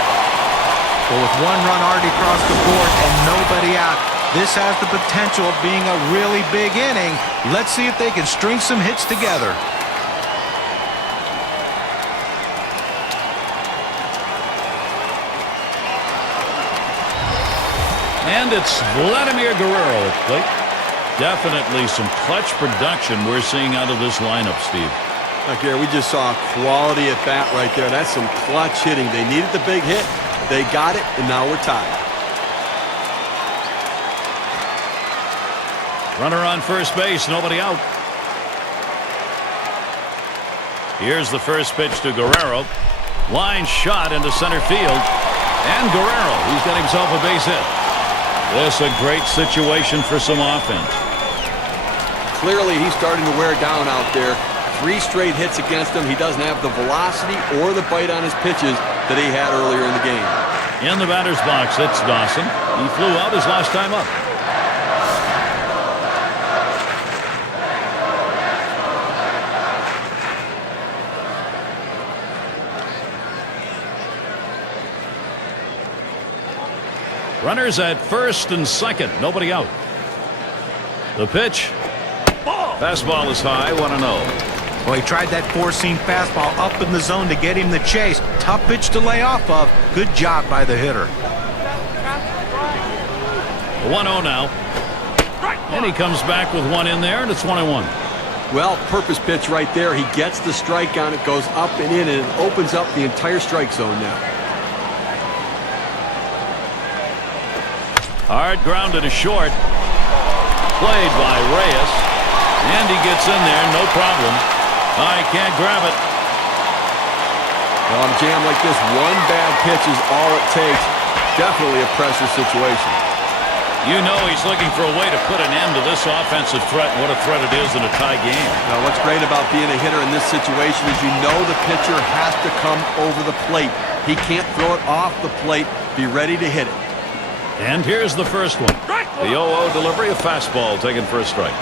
Well, with one run already across the board and nobody out, this has the potential of being a really big inning. Let's see if they can string some hits together. And it's Vladimir Guerrero at the plate. Definitely some clutch production we're seeing out of this lineup, Steve. Now, Gary, we just saw a quality at bat right there. That's some clutch hitting. They needed the big hit. They got it, and now we're tied. Runner on first base, nobody out. Here's the first pitch to Guerrero. Line shot into center field. And Guerrero, he's got himself a base hit. This a great situation for some offense. Clearly, he's starting to wear down out there. 3 straight hits against him. He doesn't have the velocity or the bite on his pitches that he had earlier in the game. In the batter's box, it's Dawson. He flew out his last time up. Runners at first and second. Nobody out. The pitch. Fastball is high. 1-0. Well, he tried that four-seam fastball up in the zone to get him the chase. Tough pitch to lay off of. Good job by the hitter. 1-0 now. And he comes back with one in there, and it's 1-1. Well, purpose pitch right there. He gets the strike on it, goes up and in, and it opens up the entire strike zone now. Hard grounded to short. Played by Reyes. And he gets in there, no problem. I can't grab it. Well, on a jam like this, one bad pitch is all it takes. Definitely a pressure situation. You know he's looking for a way to put an end to this offensive threat, and what a threat it is in a tie game. Now, what's great about being a hitter in this situation is you know the pitcher has to come over the plate. He can't throw it off the plate. Be ready to hit it. And here's the first one. The 0-0 delivery, a fastball taken for a strike.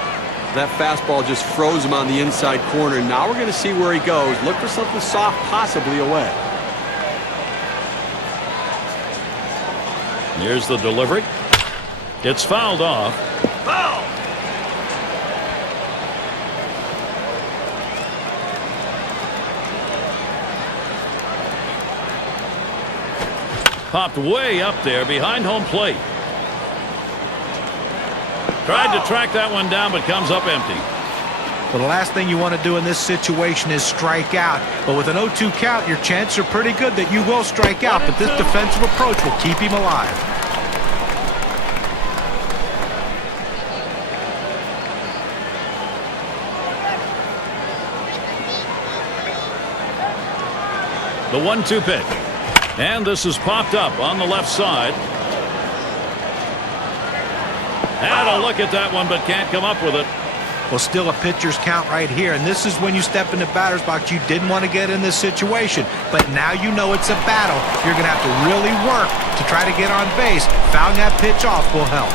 That fastball just froze him on the inside corner. Now we're going to see where he goes. Look for something soft, possibly away. Here's the delivery. It's fouled off. Foul! Popped way up there behind home plate. Tried to track that one down, but comes up empty. Well, the last thing you want to do in this situation is strike out. But with an 0-2 count, your chances are pretty good that you will strike out. But this defensive approach will keep him alive. The 1-2 pitch. And this is popped up on the left side. Had a look at that one, but can't come up with it. Well, still a pitcher's count right here. And this is when you step in the batter's box. You didn't want to get in this situation. But now you know it's a battle. You're going to have to really work to try to get on base. Fouling that pitch off will help.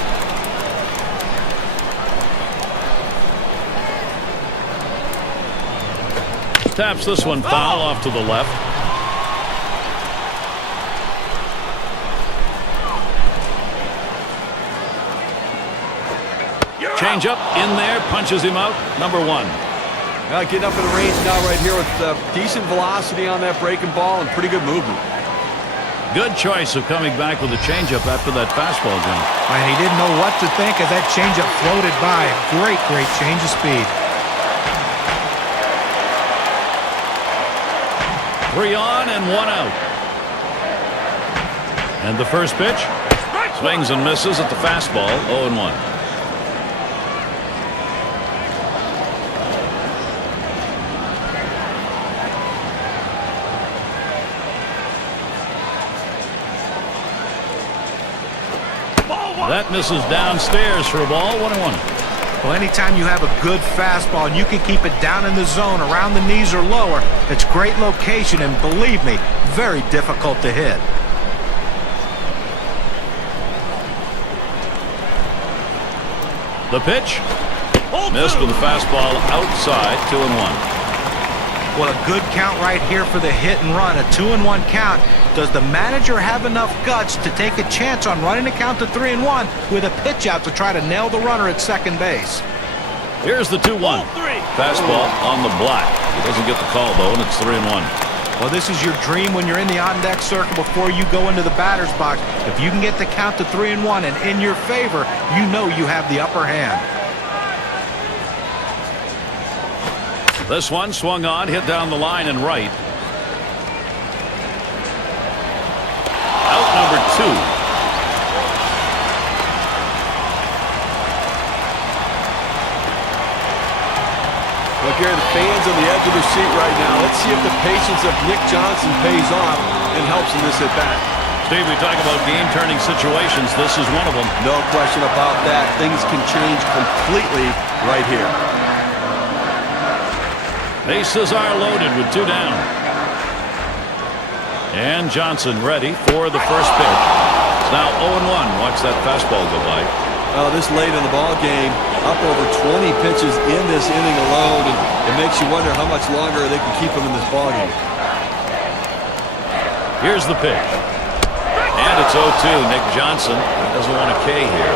Taps this one foul off to the left. Change up in there, punches him out. Number 1. Getting up in the range now right here with decent velocity on that breaking ball and pretty good movement. Good choice of coming back with a changeup after that fastball jump. And he didn't know what to think as that changeup floated by. Great change of speed. 3 on and 1 out. And the first pitch. Swings and misses at the fastball. 0-1. That misses downstairs for a ball. 1-1. Well, anytime you have a good fastball and you can keep it down in the zone around the knees or lower, it's great location and, believe me, very difficult to hit. The pitch. Missed with a fastball outside. 2-1. Well, a good count right here for the hit and run. A 2-1 count. Does the manager have enough guts to take a chance on running the count to 3-1 with a pitch out to try to nail the runner at second base? Here's the 2-1. Fastball on the block. He doesn't get the call, though, and it's 3-1. Well, this is your dream when you're in the on-deck circle before you go into the batter's box. If you can get the count to 3-1 and in your favor, you know you have the upper hand. This one swung on, hit down the line and right. Out number 2. Look here, the fans on the edge of their seat right now. Let's see if the patience of Nick Johnson pays off and helps in this at-bat. Steve, we talk about game-turning situations. This is one of them. No question about that. Things can change completely right here. Bases are loaded with 2 down. And Johnson ready for the first pitch. It's now 0-1. Watch that fastball go by. This late in the ball game, up over 20 pitches in this inning alone, and it makes you wonder how much longer they can keep him in this ball game. Here's the pitch. And it's 0-2. Nick Johnson doesn't want a K here.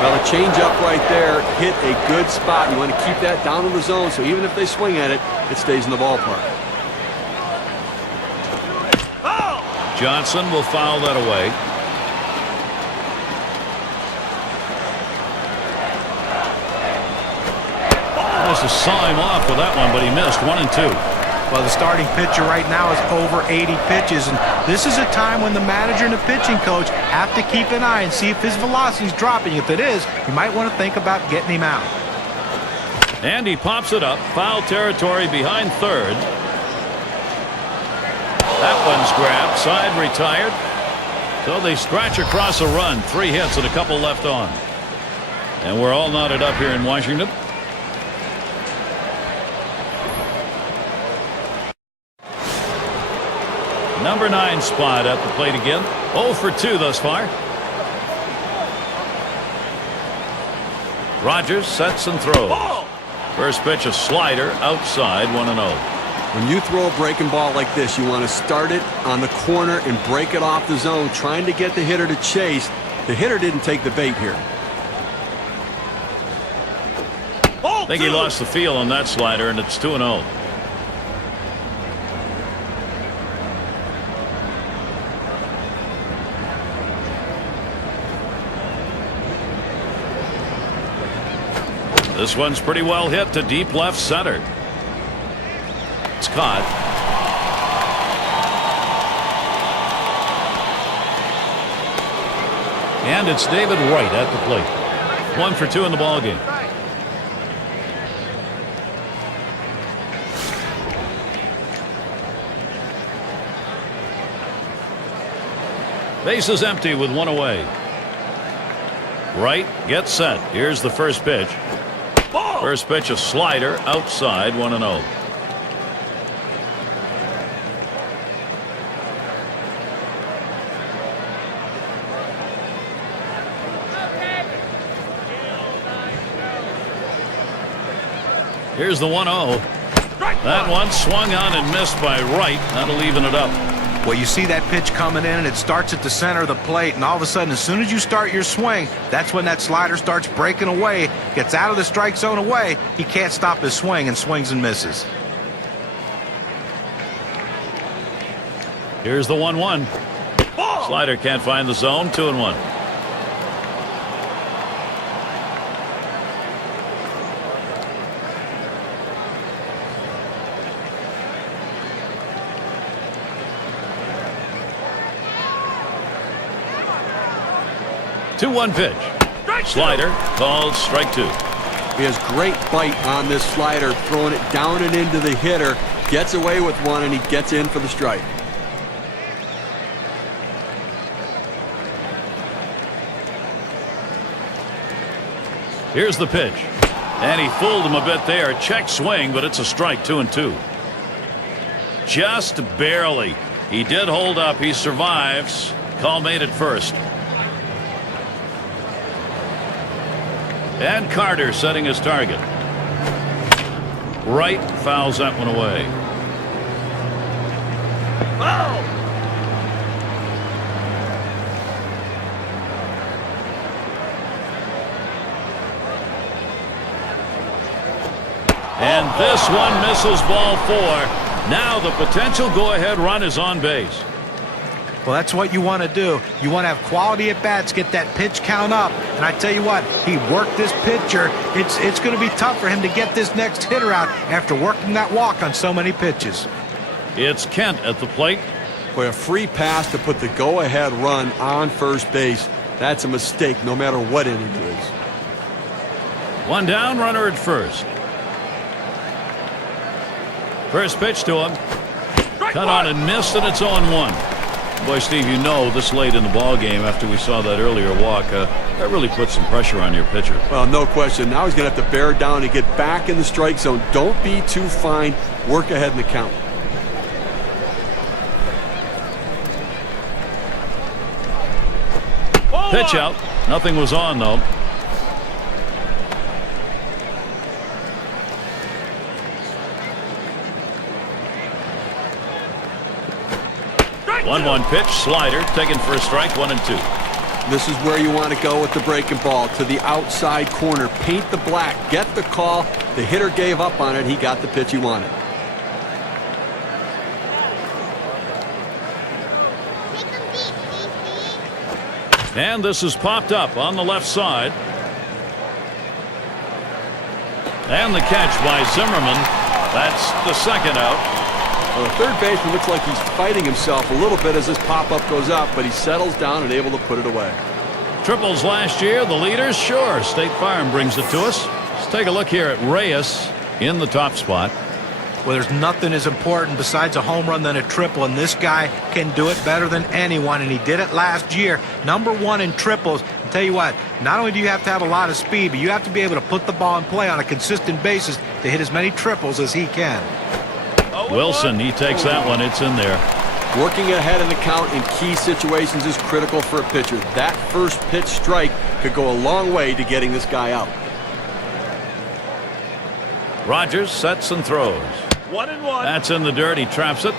Well, a changeup right there hit a good spot. You want to keep that down in the zone, so even if they swing at it, it stays in the ballpark. Johnson will foul that away. Almost to saw him off with that one, but he missed. 1-2. Well, the starting pitcher right now is over 80 pitches, and this is a time when the manager and the pitching coach have to keep an eye and see if his velocity is dropping. If it is, you might want to think about getting him out. And he pops it up. Foul territory behind third. That one's grabbed. Side retired. So they scratch across a run. 3 hits and a couple left on. And we're all knotted up here in Washington. Number 9 spot at the plate again. 0 for 2 thus far. Rogers sets and throws. First pitch, a slider outside, 1-0. When you throw a breaking ball like this, you want to start it on the corner and break it off the zone, trying to get the hitter to chase. The hitter didn't take the bait here. I think he lost the feel on that slider, and it's 2-0. This one's pretty well hit to deep left center. It's caught. And it's David Wright at the plate. 1 for 2 in the ball game. Base is empty with 1 away. Wright gets set. Here's the first pitch. First pitch, a slider outside, 1-0. Here's the 1-0. That one swung on and missed by Wright. That'll even it up. Well, you see that pitch coming in, and it starts at the center of the plate, and all of a sudden, as soon as you start your swing, that's when that slider starts breaking away, gets out of the strike zone away. He can't stop his swing and swings and misses. Here's the 1-1. Slider can't find the zone. 2-1. Two-one pitch. Slider called strike 2. He has great bite on this slider, throwing it down and into the hitter. Gets away with one, and he gets in for the strike. Here's the pitch. And he fooled him a bit there. Check swing, but it's a strike. 2-2. Just barely. He did hold up. He survives. Call made at first. And Carter setting his target. Wright fouls that one away. And this one misses ball 4. Now the potential go-ahead run is on base. Well, that's what you want to do. You want to have quality at bats, get that pitch count up. And I tell you what, he worked this pitcher. It's going to be tough for him to get this next hitter out after working that walk on so many pitches. It's Kent at the plate. Boy, a free pass to put the go-ahead run on first base. That's a mistake no matter what inning it is. One down, runner at first. First pitch to him. Cut on and missed, and it's 0-1. Boy, Steve, you know this late in the ball game after we saw that earlier walk, that really puts some pressure on your pitcher. Well, no question. Now he's going to have to bear down and get back in the strike zone. Don't be too fine. Work ahead in the count. Pitch out. Nothing was on, though. One pitch, slider, taken for a strike, 1-2. This is where you want to go with the breaking ball, to the outside corner. Paint the black, get the call. The hitter gave up on it. He got the pitch he wanted. And this is popped up on the left side. And the catch by Zimmerman. That's the second out. Well, the third baseman looks like he's fighting himself a little bit as this pop-up goes up, but he settles down and able to put it away. Triples last year, the leaders? Sure, State Farm brings it to us. Let's take a look here at Reyes in the top spot. Well, there's nothing as important besides a home run than a triple, and this guy can do it better than anyone, and he did it last year. #1 in triples. I'll tell you what, not only do you have to have a lot of speed, but you have to be able to put the ball in play on a consistent basis to hit as many triples as he can. Wilson, he takes that one. It's in there. Working ahead in the count in key situations is critical for a pitcher. That first pitch strike could go a long way to getting this guy out. Rogers sets and throws. 1-1. That's in the dirt. He traps it.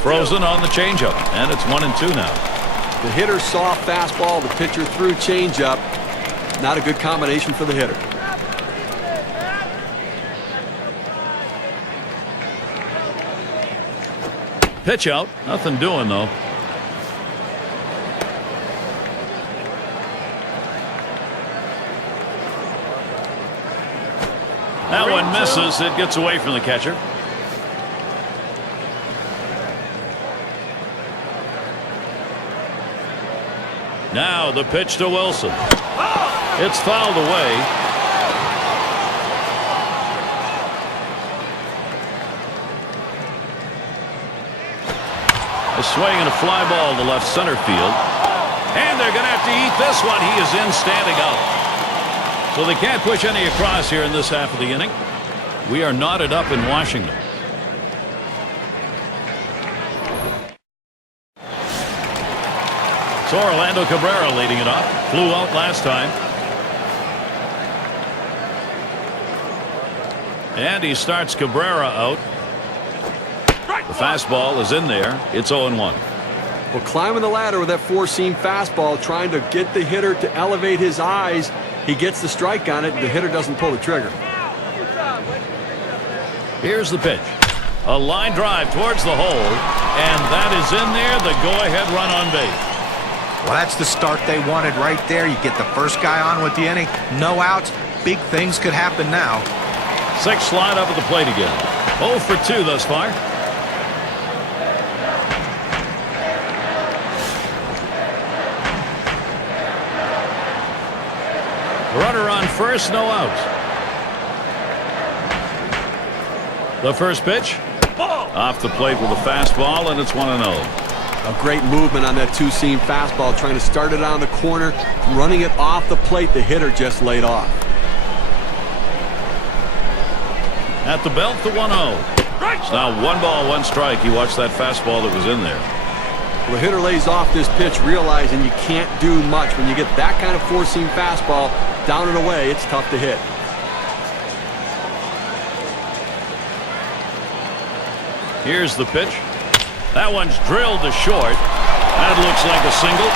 Frozen on the changeup, and it's 1-2 now. The hitter saw fastball, the pitcher threw changeup. Not a good combination for the hitter. Pitch out, nothing doing though. That one misses. It gets away from the catcher. Now the pitch to Wilson. It's fouled away. A swing and a fly ball to left center field. And they're going to have to eat this one. He is in standing out. So they can't push any across here in this half of the inning. We are knotted up in Washington. So Orlando Cabrera leading it off. Flew out last time. And he starts Cabrera out. The fastball is in there. It's 0-1. Well, climbing the ladder with that four-seam fastball, trying to get the hitter to elevate his eyes. He gets the strike on it, and the hitter doesn't pull the trigger. Here's the pitch. A line drive towards the hole. And that is in there. The go-ahead run on base. Well, that's the start they wanted right there. You get the first guy on with the inning. No outs. Big things could happen now. 6 slide up at the plate again. 0 for 2 thus far. Runner on first, no outs. The first pitch. Off the plate with a fastball, and it's 1-0. A great movement on that two-seam fastball, trying to start it on the corner, running it off the plate. The hitter just laid off. At the belt, the 1-0. It's now 1 ball, 1 strike. You watch that fastball that was in there. Well, the hitter lays off this pitch, realizing you can't do much. When you get that kind of four-seam fastball down and away, it's tough to hit. Here's the pitch. That one's drilled to short. That looks like a single.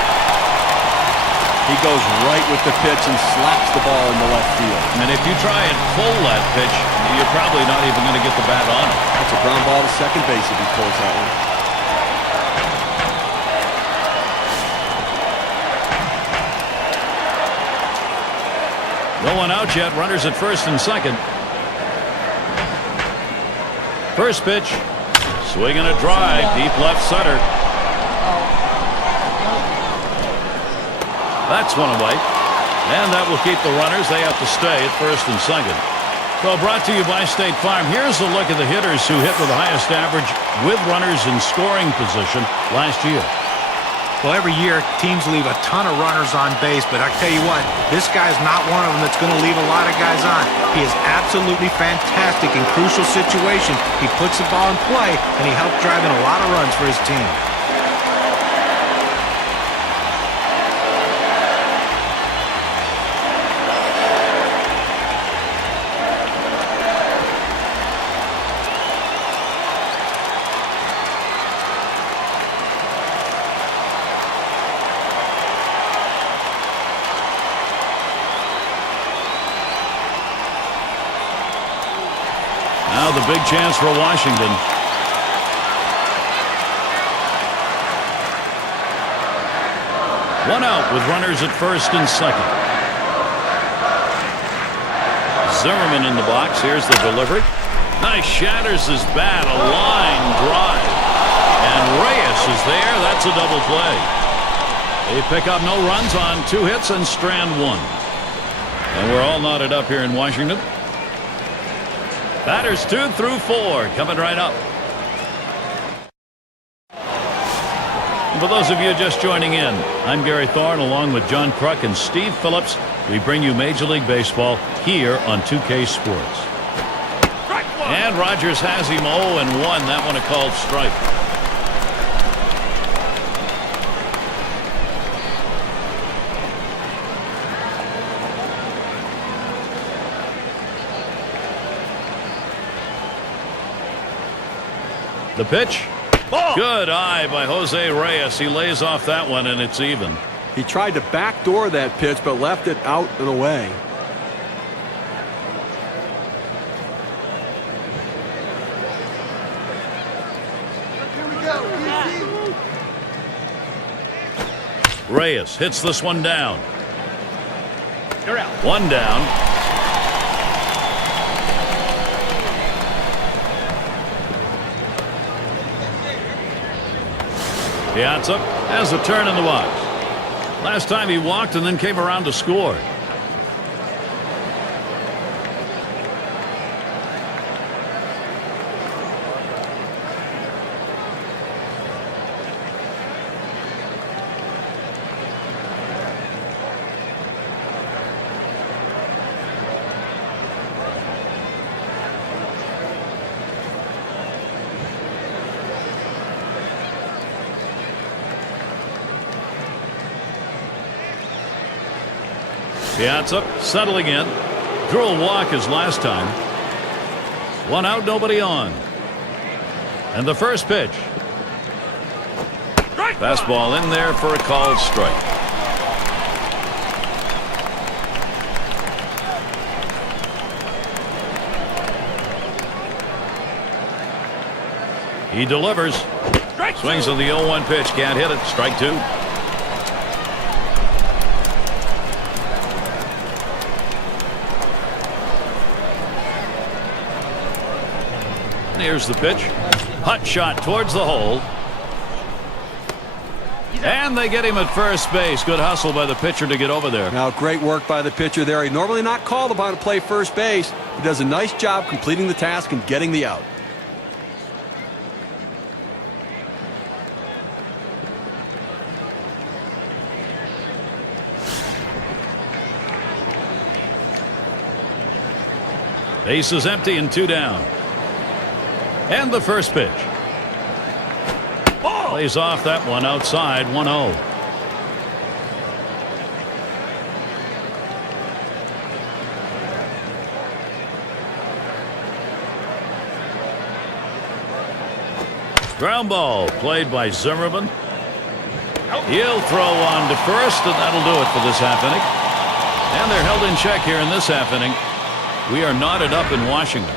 He goes right with the pitch and slaps the ball in the left field. And if you try and pull that pitch, you're probably not even going to get the bat on it. That's a ground ball to second base if he pulls that one. No one out yet. Runners at first and second. First pitch. Swing and a drive. Deep left center. That's one away. And that will keep the runners. They have to stay at first and second. So brought to you by State Farm. Here's a look at the hitters who hit with the highest average with runners in scoring position last year. Well, every year, teams leave a ton of runners on base, but I tell you what, this guy's not one of them that's going to leave a lot of guys on. He is absolutely fantastic in crucial situations. He puts the ball in play, and he helps drive in a lot of runs for his team. Now the big chance for Washington. One out with runners at first and second. Zimmerman in the box. Here's the delivery. Nice, shatters his bat. A line drive. And Reyes is there. That's a double play. They pick up no runs on 2 hits and strand 1. And we're all knotted up here in Washington. Batters 2 through 4 coming right up. And for those of you just joining in, I'm Gary Thorne along with John Kruk and Steve Phillips. We bring you Major League Baseball here on 2K Sports. And Rogers has him 0-1. That one a called strike. The pitch. Ball. Good eye by Jose Reyes. He lays off that one, and it's even. He tried to backdoor that pitch, but left it out and away. Here we go. Reyes hits this one down. You're out. One down. Piazza has a turn in the box. Last time he walked and then came around to score. Piazza settling in. Drew a walk as last time. One out, nobody on. And the first pitch. Fastball in there for a called strike. He delivers. Swings on the 0-1 pitch. Can't hit it. Strike 2. Here's the pitch. Hot shot towards the hole. And they get him at first base. Good hustle by the pitcher to get over there. Now, great work by the pitcher there. He's normally not called upon to play first base. He does a nice job completing the task and getting the out. Base is empty and 2 down. And the first pitch. Ball. Plays off that one outside. 1-0. Ground ball played by Zimmerman. He'll throw on to first, and that'll do it for this half inning. And they're held in check here in this half inning. We are knotted up in Washington.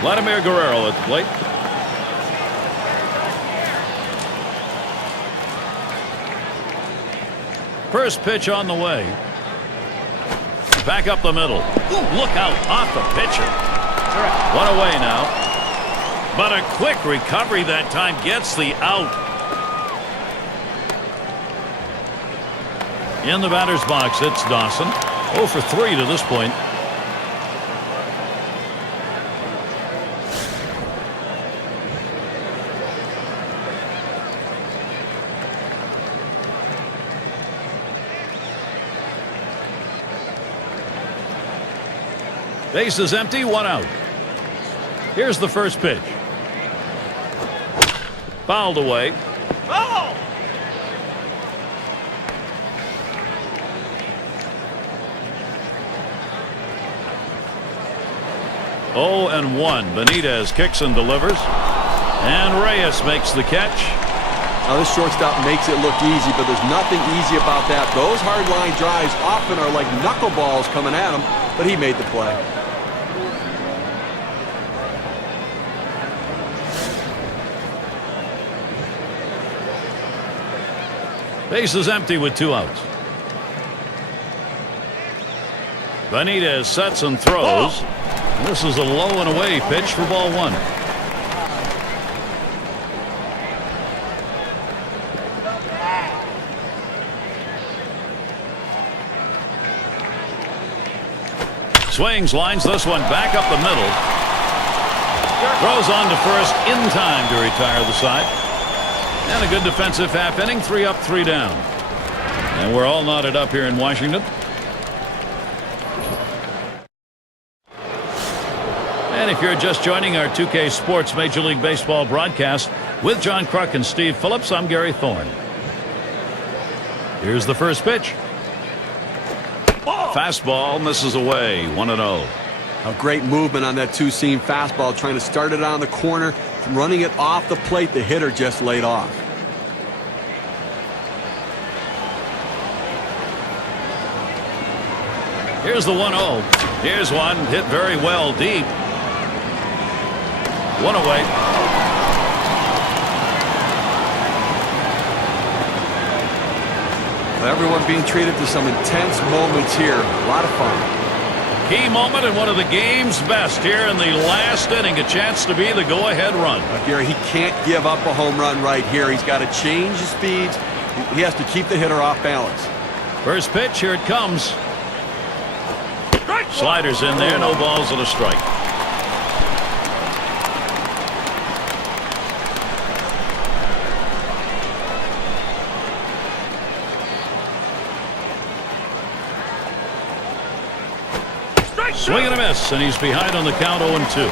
Vladimir Guerrero at the plate. First pitch on the way. Back up the middle. Ooh, look out off the pitcher. One away now. But a quick recovery that time gets the out. In the batter's box, it's Dawson. 0 for 3 to this point. Base is empty, 1 out. Here's the first pitch. Fouled away. Oh! 0-1. Benitez kicks and delivers. And Reyes makes the catch. Now this shortstop makes it look easy, but there's nothing easy about that. Those hard line drives often are like knuckleballs coming at him, but he made the play. Base is empty with 2 outs. Benitez sets and throws. This is a low and away pitch for ball 1. Swings, lines this one back up the middle. Throws on to first in time to retire the side. And a good defensive half inning. 3 up, 3 down. And we're all knotted up here in Washington. And if you're just joining our 2K Sports Major League Baseball broadcast with John Kruk and Steve Phillips, I'm Gary Thorne. Here's the first pitch. Fastball misses away. 1-0. A great movement on that two-seam fastball, trying to start it on the corner, running it off the plate. The hitter just laid off. Here's the 1-0. Here's one hit very well deep. 1 away. Everyone being treated to some intense moments here. A lot of fun. Key moment and one of the game's best here in the last inning. A chance to be the go-ahead run. Gary, he can't give up a home run right here. He's got to change the speeds. He has to keep the hitter off balance. First pitch, here it comes. Sliders in there, no balls and a strike. Swing and a miss, and he's behind on the count. 0-2.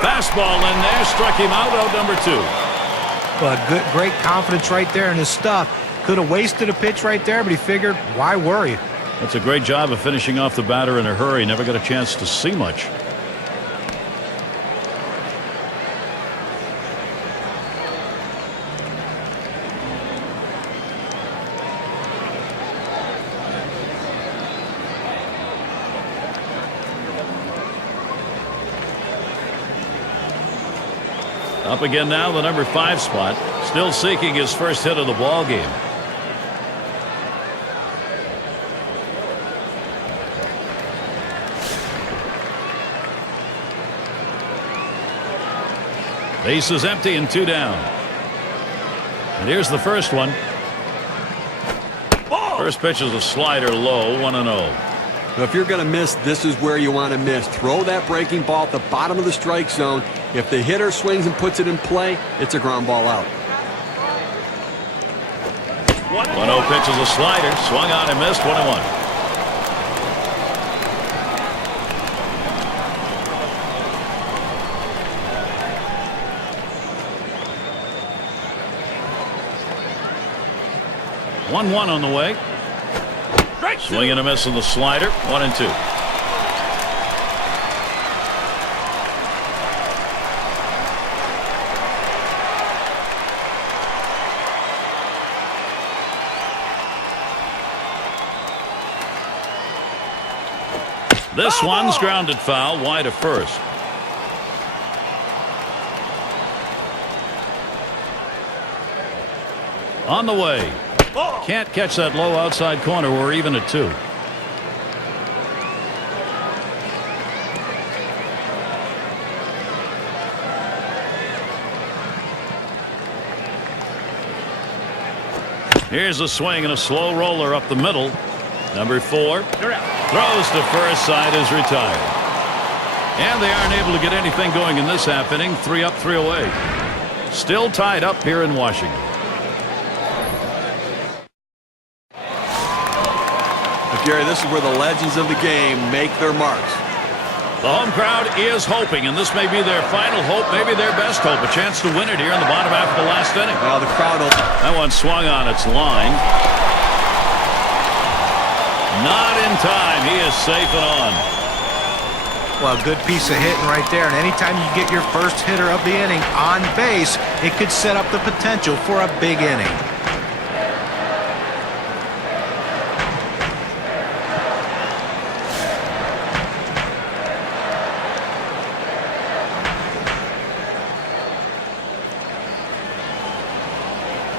Fastball in there, struck him out number 2. But great confidence right there in his stuff. Could have wasted a pitch right there, but he figured, why worry? That's a great job of finishing off the batter in a hurry. Never got a chance to see much. Up again now, the number 5 spot. Still seeking his first hit of the ball game. Base is empty and 2 down. And here's the first one. First pitch is a slider low. 1-0. If you're going to miss, this is where you want to miss. Throw that breaking ball at the bottom of the strike zone. If the hitter swings and puts it in play, it's a ground ball out. 1-0 pitch is a slider. Swung on and missed. 1-1. One on the way. Swing and a miss on the slider. 1-2. This one's grounded foul wide of first. On the way. Can't catch that low outside corner. We're even at 2. Here's a swing and a slow roller up the middle. Number 4 throws to first, side is retired. And they aren't able to get anything going in this half inning. 3 up, 3 away. Still tied up here in Washington. But Gary, this is where the legends of the game make their marks. The home crowd is hoping, and this may be their final hope, maybe their best hope, a chance to win it here in the bottom half of the last inning. Well, the crowd will... That one swung on its line. Not in time. He is safe and on. Well, a good piece of hitting right there. And anytime you get your first hitter of the inning on base, it could set up the potential for a big inning.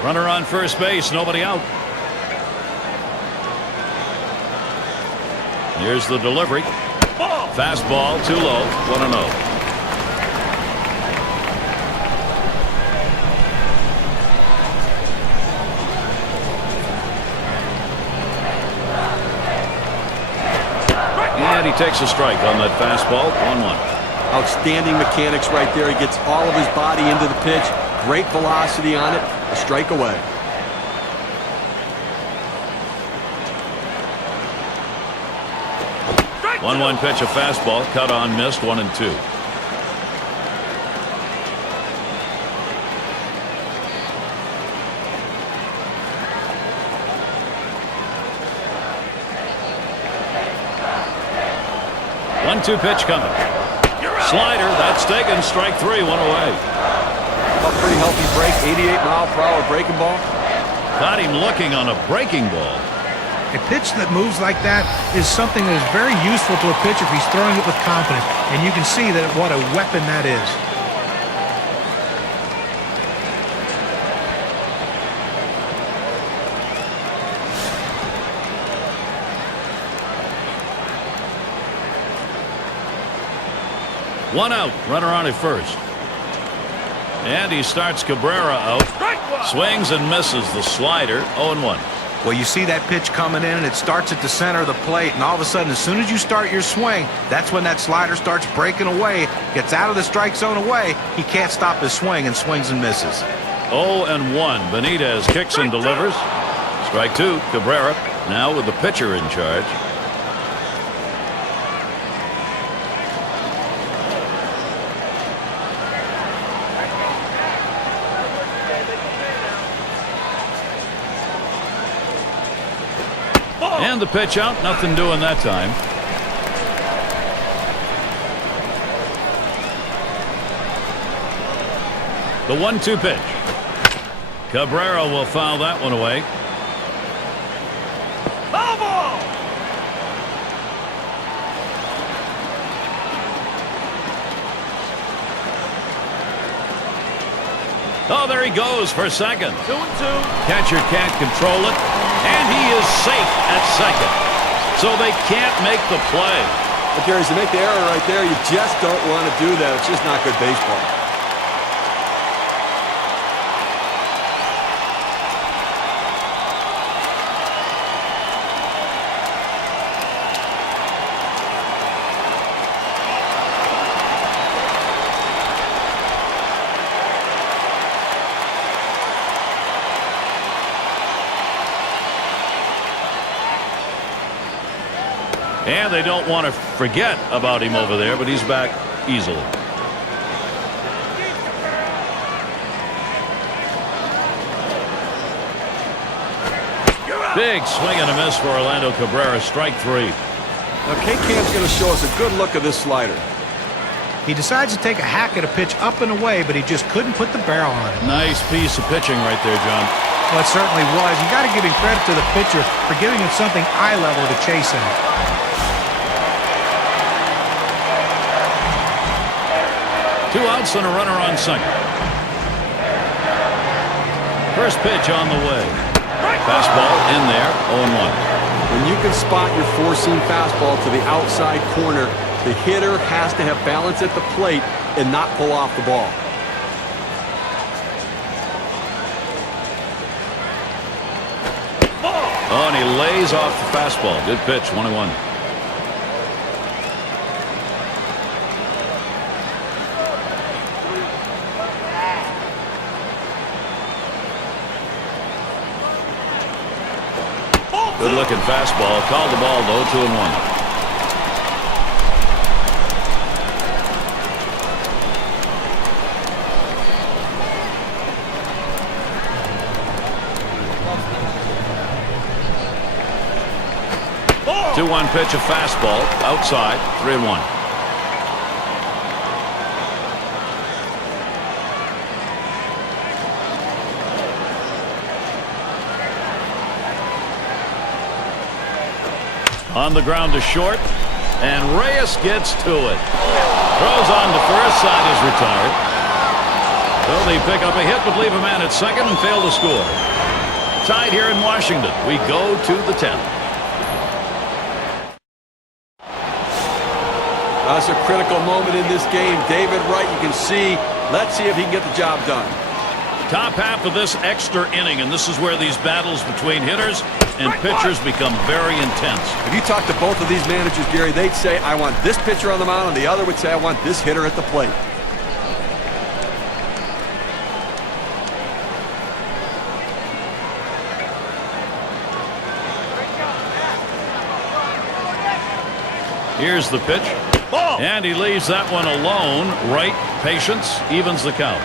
Runner on first base, nobody out. Here's the delivery. Fastball too low, 1-0. And he takes a strike on that fastball, 1-1. Outstanding mechanics right there. He gets all of his body into the pitch. Great velocity on it. A strike away. Strike 1-1 pitch, a fastball, cut on, missed, 1-2. One-two pitch coming. Slider, that's taken. Strike 3, 1 away. A pretty healthy break, 88-mile-per-hour breaking ball. Got him looking on a breaking ball. A pitch that moves like that is something that is very useful to a pitcher if he's throwing it with confidence. And you can see that what a weapon that is. One out, runner on at first. And he starts Cabrera out. Swings and misses the slider, 0-1. Well, you see that pitch coming in, and it starts at the center of the plate, and all of a sudden, as soon as you start your swing, that's when that slider starts breaking away, gets out of the strike zone away. He can't stop his swing and swings and misses. 0-1. Benitez kicks and delivers. Strike 2, Cabrera, now with the pitcher in charge. And the pitch out, nothing doing that time. The 1-2 pitch. Cabrera will foul that one away. Foul ball! Oh, there he goes for second. 2-2. Catcher can't control it, and he is safe at second. So they can't make the play. But Gary, to make the error right there, you just don't want to do that. It's just not good baseball. And they don't want to forget about him over there, but he's back easily. Big swing and a miss for Orlando Cabrera. Strike 3. Now, K-Cam's going to show us a good look at this slider. He decides to take a hack at a pitch up and away, but he just couldn't put the barrel on it. Nice piece of pitching right there, John. Well, it certainly was. You got to give him credit to the pitcher for giving him something eye level to chase in. Two outs and a runner on second. First pitch on the way. Fastball in there, 0-1. When you can spot your four-seam fastball to the outside corner, the hitter has to have balance at the plate and not pull off the ball. he lays off the fastball. Good pitch, 1-1. Good looking fastball. Called the ball though. 2-1. Oh! 2-1 pitch, a fastball outside. 3-1. On the ground to short, and Reyes gets to it. Throws on to first, side is retired. Well, they pick up a hit but leave a man at second and fail to score. Tied here in Washington. We go to the 10th. That's a critical moment in this game. David Wright, you can see. Let's see if he can get the job done. Top half of this extra inning, and this is where these battles between hitters and pitchers become very intense. If you talk to both of these managers, Gary, they'd say, I want this pitcher on the mound, and the other would say, I want this hitter at the plate. Here's the pitch. Ball. And he leaves that one alone. Right, patience, evens the count.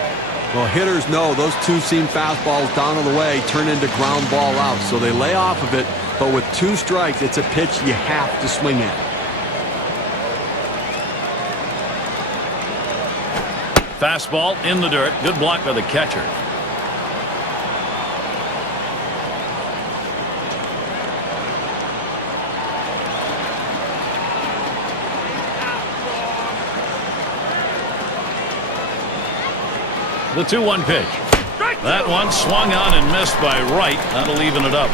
Well, hitters know those two-seam fastballs down on the way turn into ground ball outs, so they lay off of it, but with 2 strikes, it's a pitch you have to swing at. Fastball in the dirt. Good block by the catcher. The 2-1 pitch. That one swung on and missed by Wright. That'll even it up.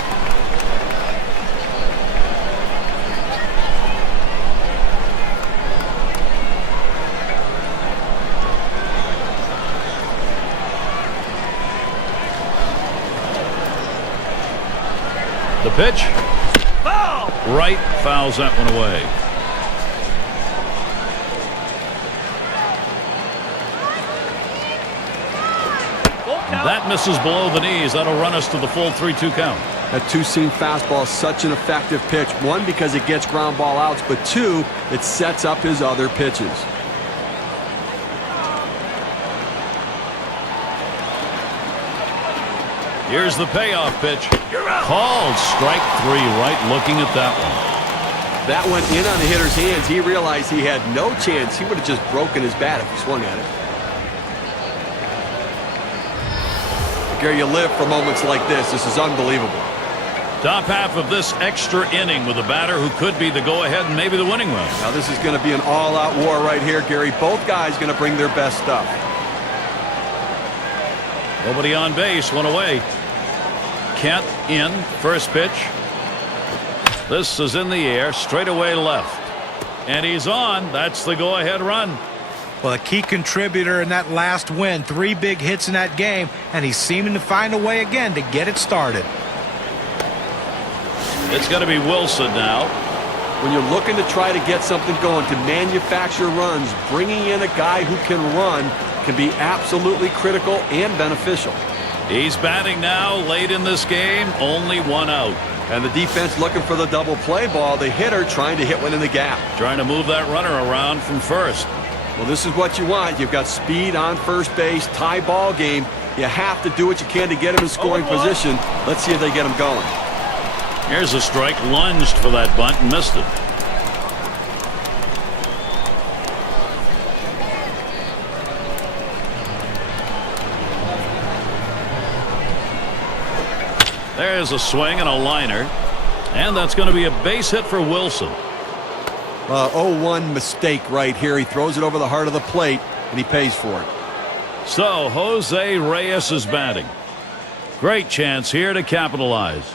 The pitch. Foul. Wright fouls that one away. That misses below the knees. That'll run us to the full 3-2 count. That two-seam fastball is such an effective pitch. 1, because it gets ground ball outs, but 2, it sets up his other pitches. Here's the payoff pitch. Called strike 3. Right looking at that one. That went in on the hitter's hands. He realized he had no chance. He would have just broken his bat if he swung at it. Gary, you live for moments like this. This is unbelievable. Top half of this extra inning with a batter who could be the go-ahead and maybe the winning run. Now this is going to be an all-out war right here, Gary. Both guys going to bring their best stuff. Nobody on base, one away. Kent in, first pitch. This is in the air, straight away left. And he's on. That's the go-ahead run. Well, a key contributor in that last win. 3 big hits in that game, and he's seeming to find a way again to get it started. It's going to be Wilson now. When you're looking to try to get something going, to manufacture runs, bringing in a guy who can run can be absolutely critical and beneficial. He's batting now late in this game, only 1 out. And the defense looking for the double play ball. The hitter trying to hit one in the gap. Trying to move that runner around from first. Well, this is what you want. You've got speed on first base, tie ball game. You have to do what you can to get him in scoring position. Let's see if they get him going. Here's a strike, lunged for that bunt and missed it. There's a swing and a liner, and that's going to be a base hit for Wilson. 0-1 mistake right here. He throws it over the heart of the plate, and he pays for it. So Jose Reyes is batting. Great chance here to capitalize.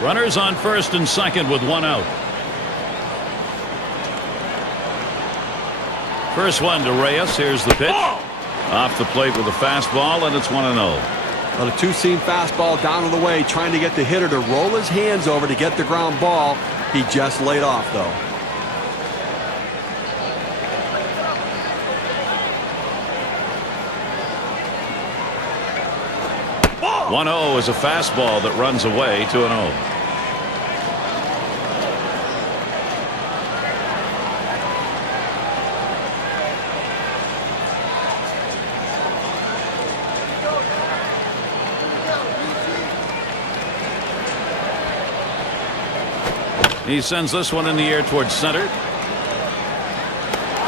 Runners on first and second with 1 out. First one to Reyes. Here's the pitch. Off the plate with a fastball, and it's 1-0. Well, a two-seam fastball down and away, trying to get the hitter to roll his hands over to get the ground ball. He just laid off, though. One 1-0 is a fastball that runs away. 2-0. He sends this one in the air towards center. 2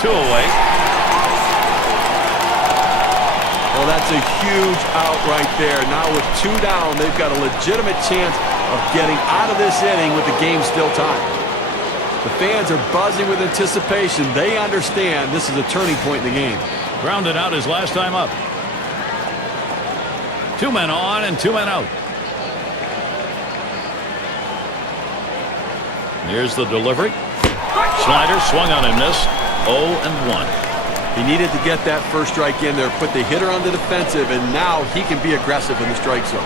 away. Well, that's a huge out right there. Now with 2 down, they've got a legitimate chance of getting out of this inning with the game still tied. The fans are buzzing with anticipation. They understand this is a turning point in the game. Grounded out his last time up. 2 men on and 2 men out. Here's the delivery. Slider swung on and missed. 0-1. He needed to get that first strike in there, put the hitter on the defensive, and now he can be aggressive in the strike zone.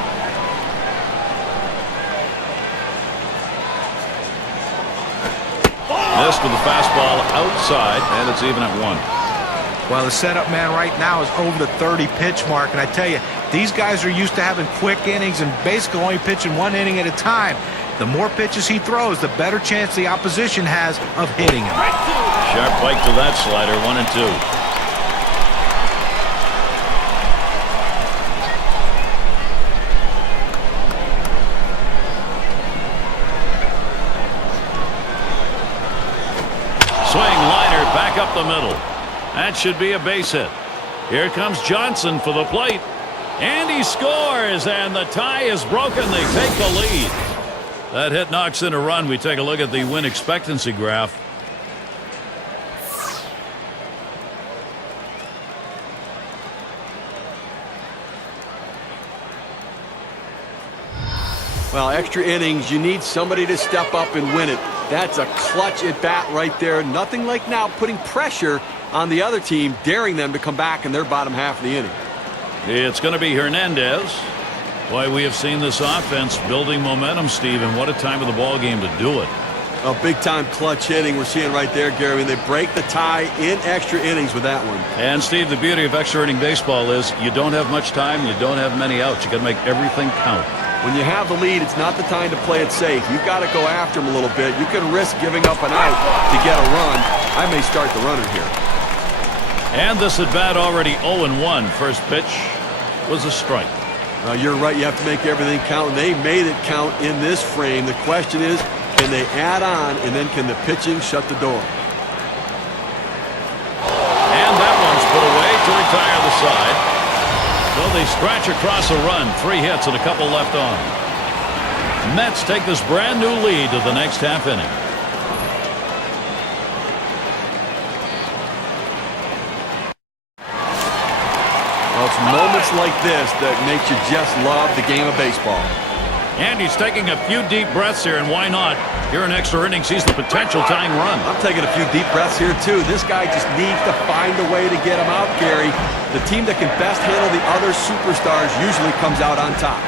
Missed with the fastball outside, and it's even at 1. Well, the setup man right now is over the 30 pitch mark, and I tell you, these guys are used to having quick innings and basically only pitching 1 inning at a time. The more pitches he throws, the better chance the opposition has of hitting him. Sharp bite to that slider. 1-2. Swing liner back up the middle. That should be a base hit. Here comes Johnson for the plate. And he scores, and the tie is broken. They take the lead. That hit knocks in a run. We take a look at the win expectancy graph. Well, extra innings, you need somebody to step up and win it. That's a clutch at bat right there. Nothing like now putting pressure on the other team, daring them to come back in their bottom half of the inning. It's going to be Hernandez. Boy, we have seen this offense building momentum, Steve, and what a time of the ball game to do it. A big-time clutch hitting we're seeing right there, Gary. And they break the tie in extra innings with that one. And, Steve, the beauty of extra inning baseball is you don't have much time, you don't have many outs. You got to make everything count. When you have the lead, it's not the time to play it safe. You've got to go after them a little bit. You can risk giving up an out to get a run. I may start the runner here. And this at bat already 0-1. First pitch was a strike. You're right. You have to make everything count, and they made it count in this frame. The question is, can they add on, and then can the pitching shut the door? And that one's put away to retire the side. So they scratch across a run. 3 hits and a couple left on. Mets take this brand new lead to the next half inning. Well, it's moments like this that makes you just love the game of baseball. And he's taking a few deep breaths here, and why not? Here in extra innings, he's the potential tying run. I'm taking a few deep breaths here, too. This guy just needs to find a way to get him out, Gary. The team that can best handle the other superstars usually comes out on top.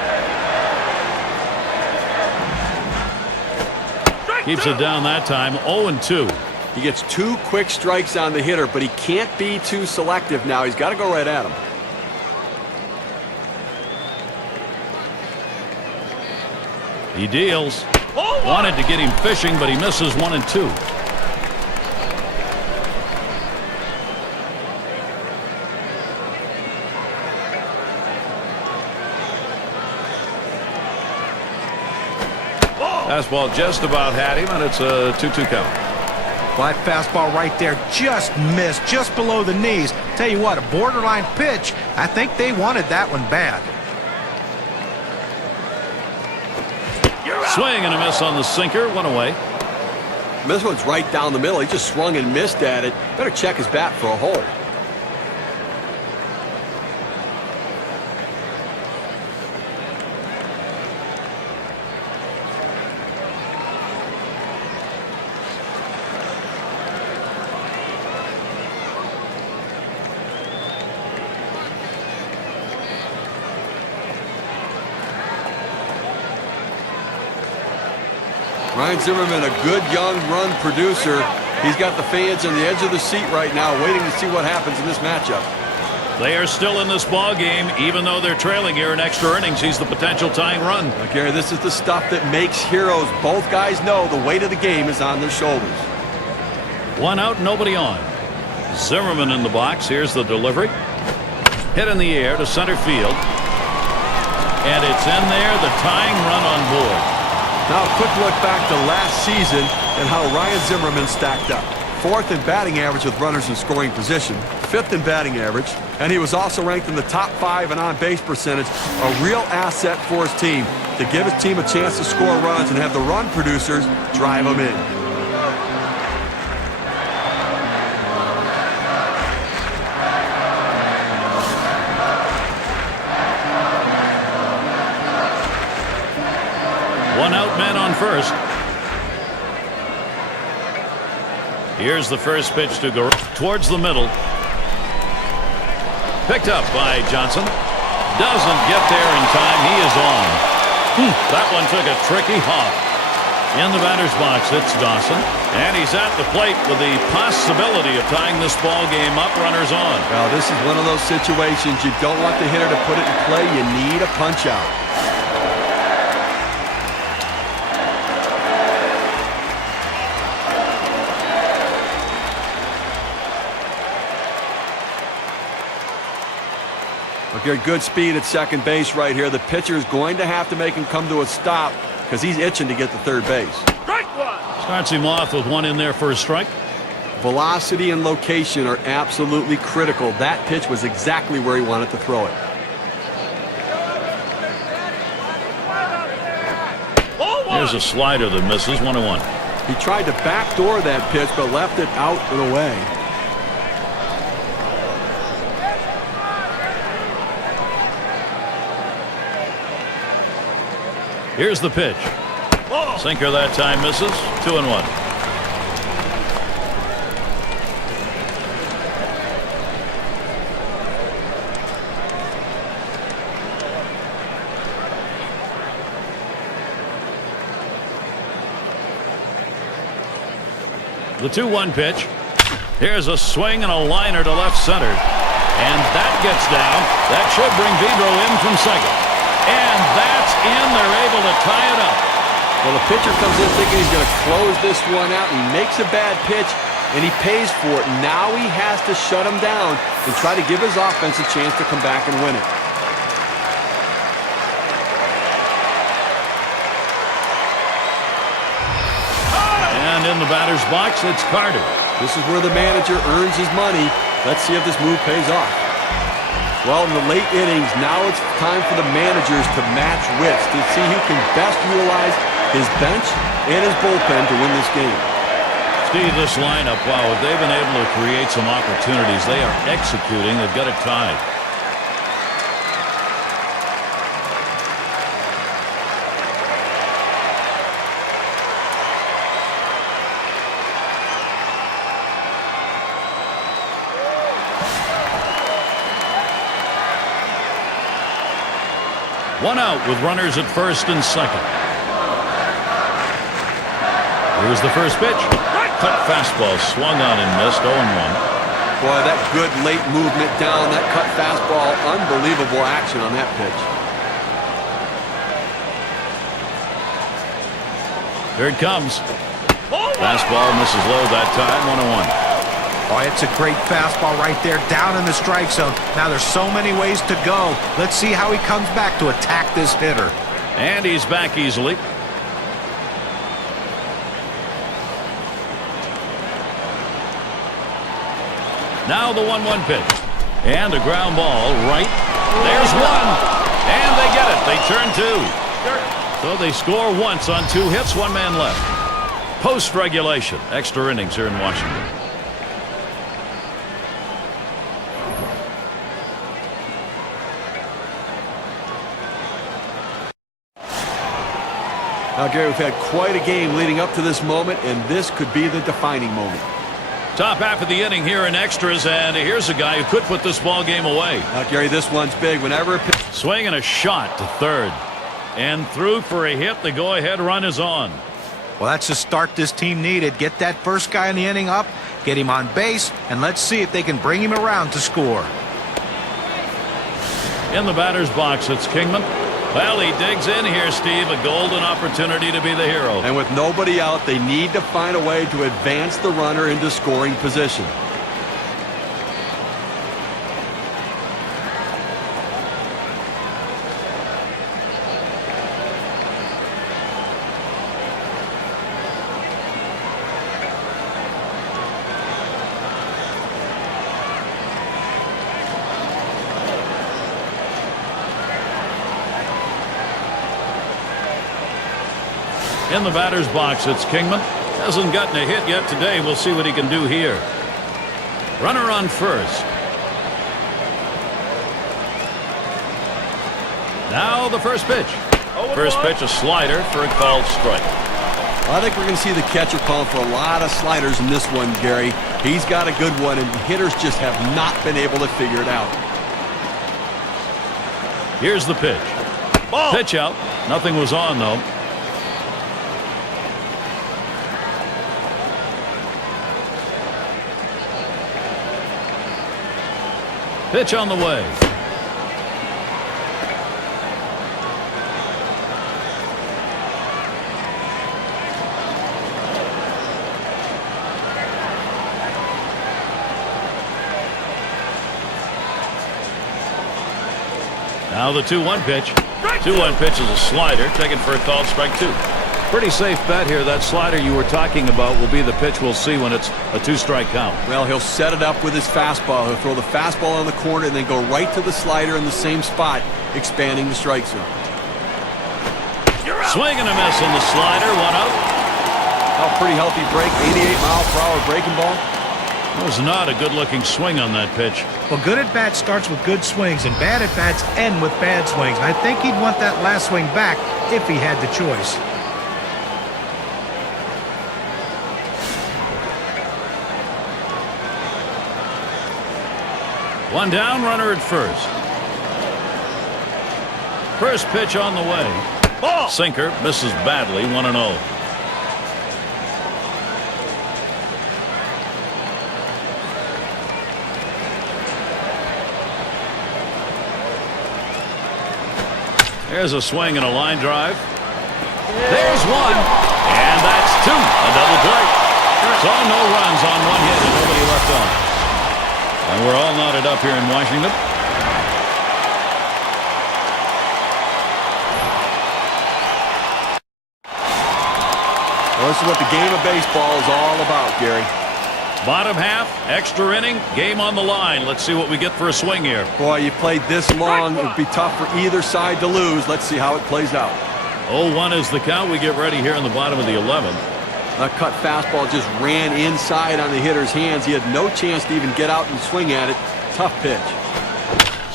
Keeps it down that time. 0-2. He gets 2 quick strikes on the hitter, but he can't be too selective now. He's got to go right at him. He deals. Wanted to get him fishing, but he misses 1 and 2. Fastball just about had him, and it's a 2-2 count. Well, that fastball right there just missed, just below the knees. Tell you what, a borderline pitch. I think they wanted that one bad. Swing and a miss on the sinker. 1 away. This one's right down the middle. He just swung and missed at it. Better check his bat for a hole. Ryan Zimmerman, a good young run producer. He's got the fans on the edge of the seat right now, waiting to see what happens in this matchup. They are still in this ball game, even though they're trailing here in extra innings. He's the potential tying run. Now, Gary, this is the stuff that makes heroes. Both guys know the weight of the game is on their shoulders. One out, nobody on. Zimmerman in the box. Here's the delivery. Hit in the air to center field. And it's in there, the tying run on board. Now a quick look back to last season and how Ryan Zimmerman stacked up. 4th in batting average with runners in scoring position, 5th in batting average, and he was also ranked in the top 5 in on-base percentage. A real asset for his team to give his team a chance to score runs and have the run producers drive them in. One out, man on first. Here's the first pitch to go towards the middle. Picked up by Johnson. Doesn't get there in time. He is on. That one took a tricky hop. In the batter's box, it's Dawson. And he's at the plate with the possibility of tying this ball game up. Runners on. Well, this is one of those situations you don't want the hitter to put it in play. You need a punch out. Okay, good speed at second base right here. The pitcher is going to have to make him come to a stop because he's itching to get to third base. Strike one. Starts him off with one in there for a strike. Velocity and location are absolutely critical. That pitch was exactly where he wanted to throw it. Here's a slider that misses. 1-1. He tried to backdoor that pitch but left it out and away. Here's the pitch. Sinker that time misses. 2-1. The 2-1 pitch. Here's a swing and a liner to left center. And that gets down. That should bring Vidro in from second. And that's in. They're able to tie it up. Well, the pitcher comes in thinking he's going to close this one out. He makes a bad pitch, and he pays for it. Now he has to shut him down and try to give his offense a chance to come back and win it. And in the batter's box, it's Carter. This is where the manager earns his money. Let's see if this move pays off. Well, in the late innings, now it's time for the managers to match wits to see who can best utilize his bench and his bullpen to win this game. Steve, this lineup, wow, if they've been able to create some opportunities, they are executing. They've got it tied. One out with runners at first and second. Here's the first pitch. Cut fastball swung on and missed. 0-1. Boy, that good late movement down, that cut fastball, unbelievable action on that pitch. Here it comes. Fastball misses low that time. 1-1. Oh, it's a great fastball right there, down in the strike zone. Now there's so many ways to go. Let's see how he comes back to attack this hitter. And he's back easily. Now the 1-1 pitch. And a ground ball right. There's one. And they get it. They turn two. So they score once on 2 hits, 1 man left. Post-regulation. Extra innings here in Washington. Now, Gary, we've had quite a game leading up to this moment, and this could be the defining moment. Top half of the inning here in extras, and here's a guy who could put this ball game away. Now, Gary, this one's big. Whenever a pitch... Swing and a shot to third. And through for a hit. The go-ahead run is on. Well, that's the start this team needed. Get that first guy in the inning up, get him on base, and let's see if they can bring him around to score. In the batter's box, it's Kingman. Well, he digs in here, Steve. A golden opportunity to be the hero. And with nobody out, they need to find a way to advance the runner into scoring position. In the batter's box, it's Kingman. Hasn't gotten a hit yet today. We'll see what he can do here. Runner on first. Now the first pitch. First pitch, a slider for a called strike. I think we're going to see the catcher calling for a lot of sliders in this one, Gary. He's got a good one, and hitters just have not been able to figure it out. Here's the pitch. Ball. Pitch out. Nothing was on, though. Pitch on the way. Now the 2-1 pitch. 2-1 pitch is a slider, taken for a called strike 2. Pretty safe bet here. That slider you were talking about will be the pitch we'll see when it's a 2-strike count. Well, he'll set it up with his fastball. He'll throw the fastball on the corner and then go right to the slider in the same spot, expanding the strike zone. Swing and a miss on the slider. 1 out. Oh, pretty healthy break. 88-mile-per-hour breaking ball. That was not a good-looking swing on that pitch. Well, good at bat starts with good swings, and bad at bats end with bad swings. I think he'd want that last swing back if he had the choice. One down, runner at first. First pitch on the way. Ball. Sinker misses badly. 1-0. There's a swing and a line drive. There's one. And that's 2. A double play. So no runs on 1 hit and nobody left on. And we're all knotted up here in Washington. Well, this is what the game of baseball is all about, Gary. Bottom half, extra inning, game on the line. Let's see what we get for a swing here. Boy, you played this long. It would be tough for either side to lose. Let's see how it plays out. 0-1 is the count. We get ready here in the bottom of the 11th. That cut fastball just ran inside on the hitter's hands. He had no chance to even get out and swing at it. Tough pitch.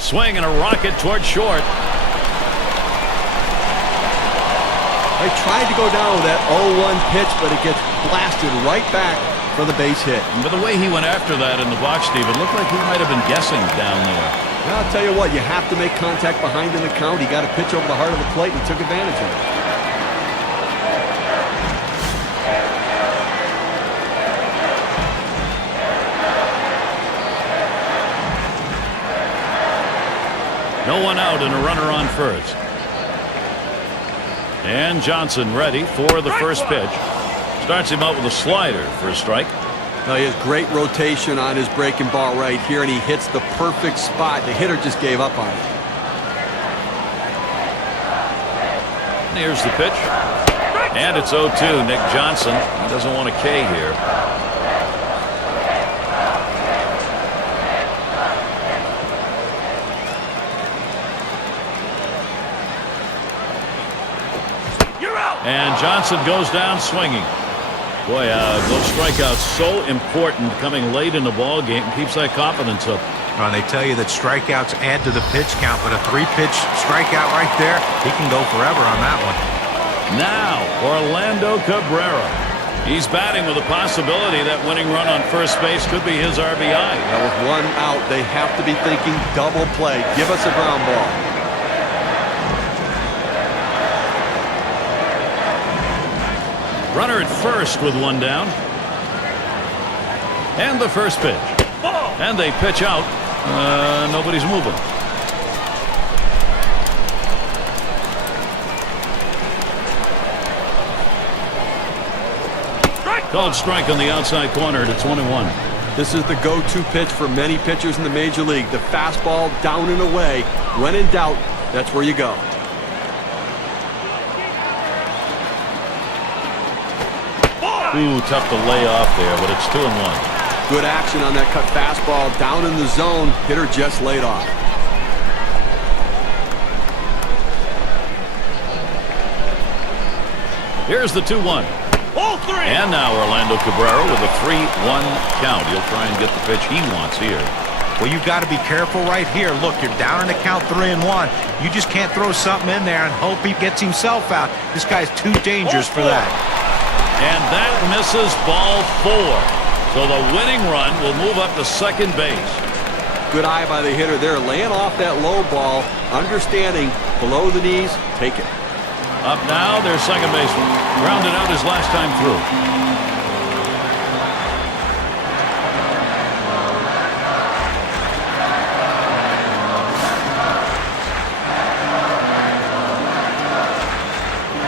Swing and a rocket toward short. They tried to go down with that 0-1 pitch, but it gets blasted right back for the base hit. But the way he went after that in the box, Steve, it looked like he might have been guessing down there. Well, I'll tell you what, you have to make contact behind in the count. He got a pitch over the heart of the plate and took advantage of it. No one out and a runner on first. And Johnson ready for the first pitch. Starts him out with a slider for a strike. Now he has great rotation on his breaking ball right here, and he hits the perfect spot. The hitter just gave up on it. And here's the pitch. And it's 0-2. Nick Johnson. He doesn't want a K here. And Johnson goes down swinging. Boy, those strikeouts so important coming late in the ball game. Keeps that confidence up. Well, they tell you that strikeouts add to the pitch count, but a 3-pitch strikeout right there, he can go forever on that one. Now, Orlando Cabrera. He's batting with a possibility that winning run on first base could be his RBI. Now with 1 out, they have to be thinking double play. Give us a ground ball. Runner at first with one down. And the first pitch. And they pitch out. Nobody's moving. Called strike on the outside corner to 21. This is the go-to pitch for many pitchers in the major league. The fastball down and away. When in doubt, that's where you go. Ooh, tough to lay off there, but it's 2-1. Good action on that cut fastball down in the zone. Hitter just laid off. Here's the 2-1. And now Orlando Cabrera with a 3-1 count. He'll try and get the pitch he wants here. Well, you've got to be careful right here. Look, you're down in the count 3-1. You just can't throw something in there and hope he gets himself out. This guy's too dangerous for that. And that misses ball 4. So the winning run will move up to second base. Good eye by the hitter there, laying off that low ball, understanding below the knees, take it. Up now, their second baseman. Grounded out his last time through.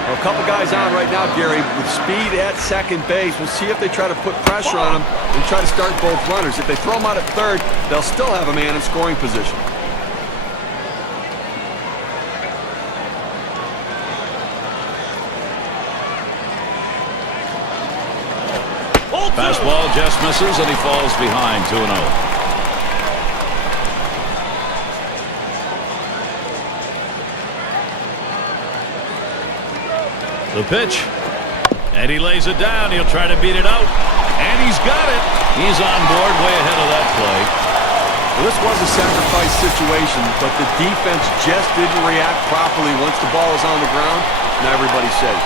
Well, a couple guys on right now, Gary, with speed at second base. We'll see if they try to put pressure on him and try to start both runners. If they throw him out at third, they'll still have a man in scoring position. Fastball just misses, and he falls behind 2-0. The pitch. And he lays it down. He'll try to beat it out. And he's got it. He's on board way ahead of that play. Well, this was a sacrifice situation, but the defense just didn't react properly once the ball was on the ground. Now everybody's safe.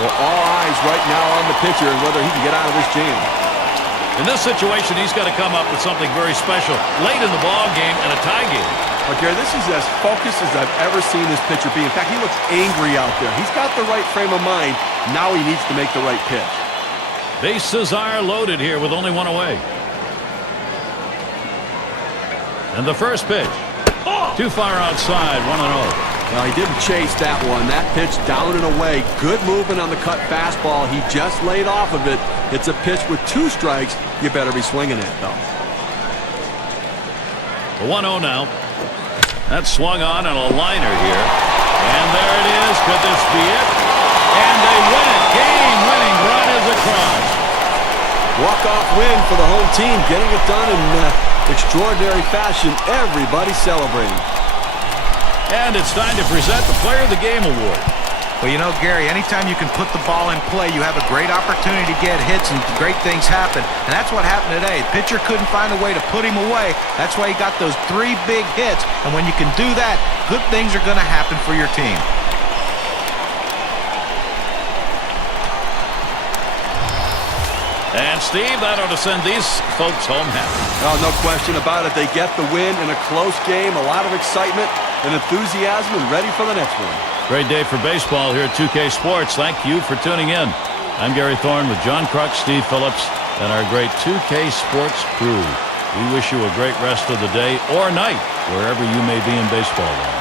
Well, all eyes right now on the pitcher and whether he can get out of this jam. In this situation, he's got to come up with something very special late in the ball game and a tie game. Well, Gary, this is as focused as I've ever seen this pitcher be. In fact, he looks angry out there. He's got the right frame of mind. Now he needs to make the right pitch. Bases are loaded here with only one away. And the first pitch. Too far outside, 1-0. Well, he didn't chase that one. That pitch down and away. Good movement on the cut fastball. He just laid off of it. It's a pitch with 2 strikes. You better be swinging it, though. The 1-0 now. That's swung on a liner here. And there it is. Could this be it? And they win it. Game-winning run is across. Walk-off win for the home team. Getting it done in extraordinary fashion. Everybody celebrating. And it's time to present the Player of the Game award. Well, you know, Gary, anytime you can put the ball in play, you have a great opportunity to get hits and great things happen. And that's what happened today. The pitcher couldn't find a way to put him away. That's why he got those 3 big hits. And when you can do that, good things are going to happen for your team. And, Steve, that ought to send these folks home happy. Oh, no question about it. They get the win in a close game. A lot of excitement and enthusiasm and ready for the next one. Great day for baseball here at 2K Sports. Thank you for tuning in. I'm Gary Thorne with John Kruk, Steve Phillips, and our great 2K Sports crew. We wish you a great rest of the day or night, wherever you may be in baseball land.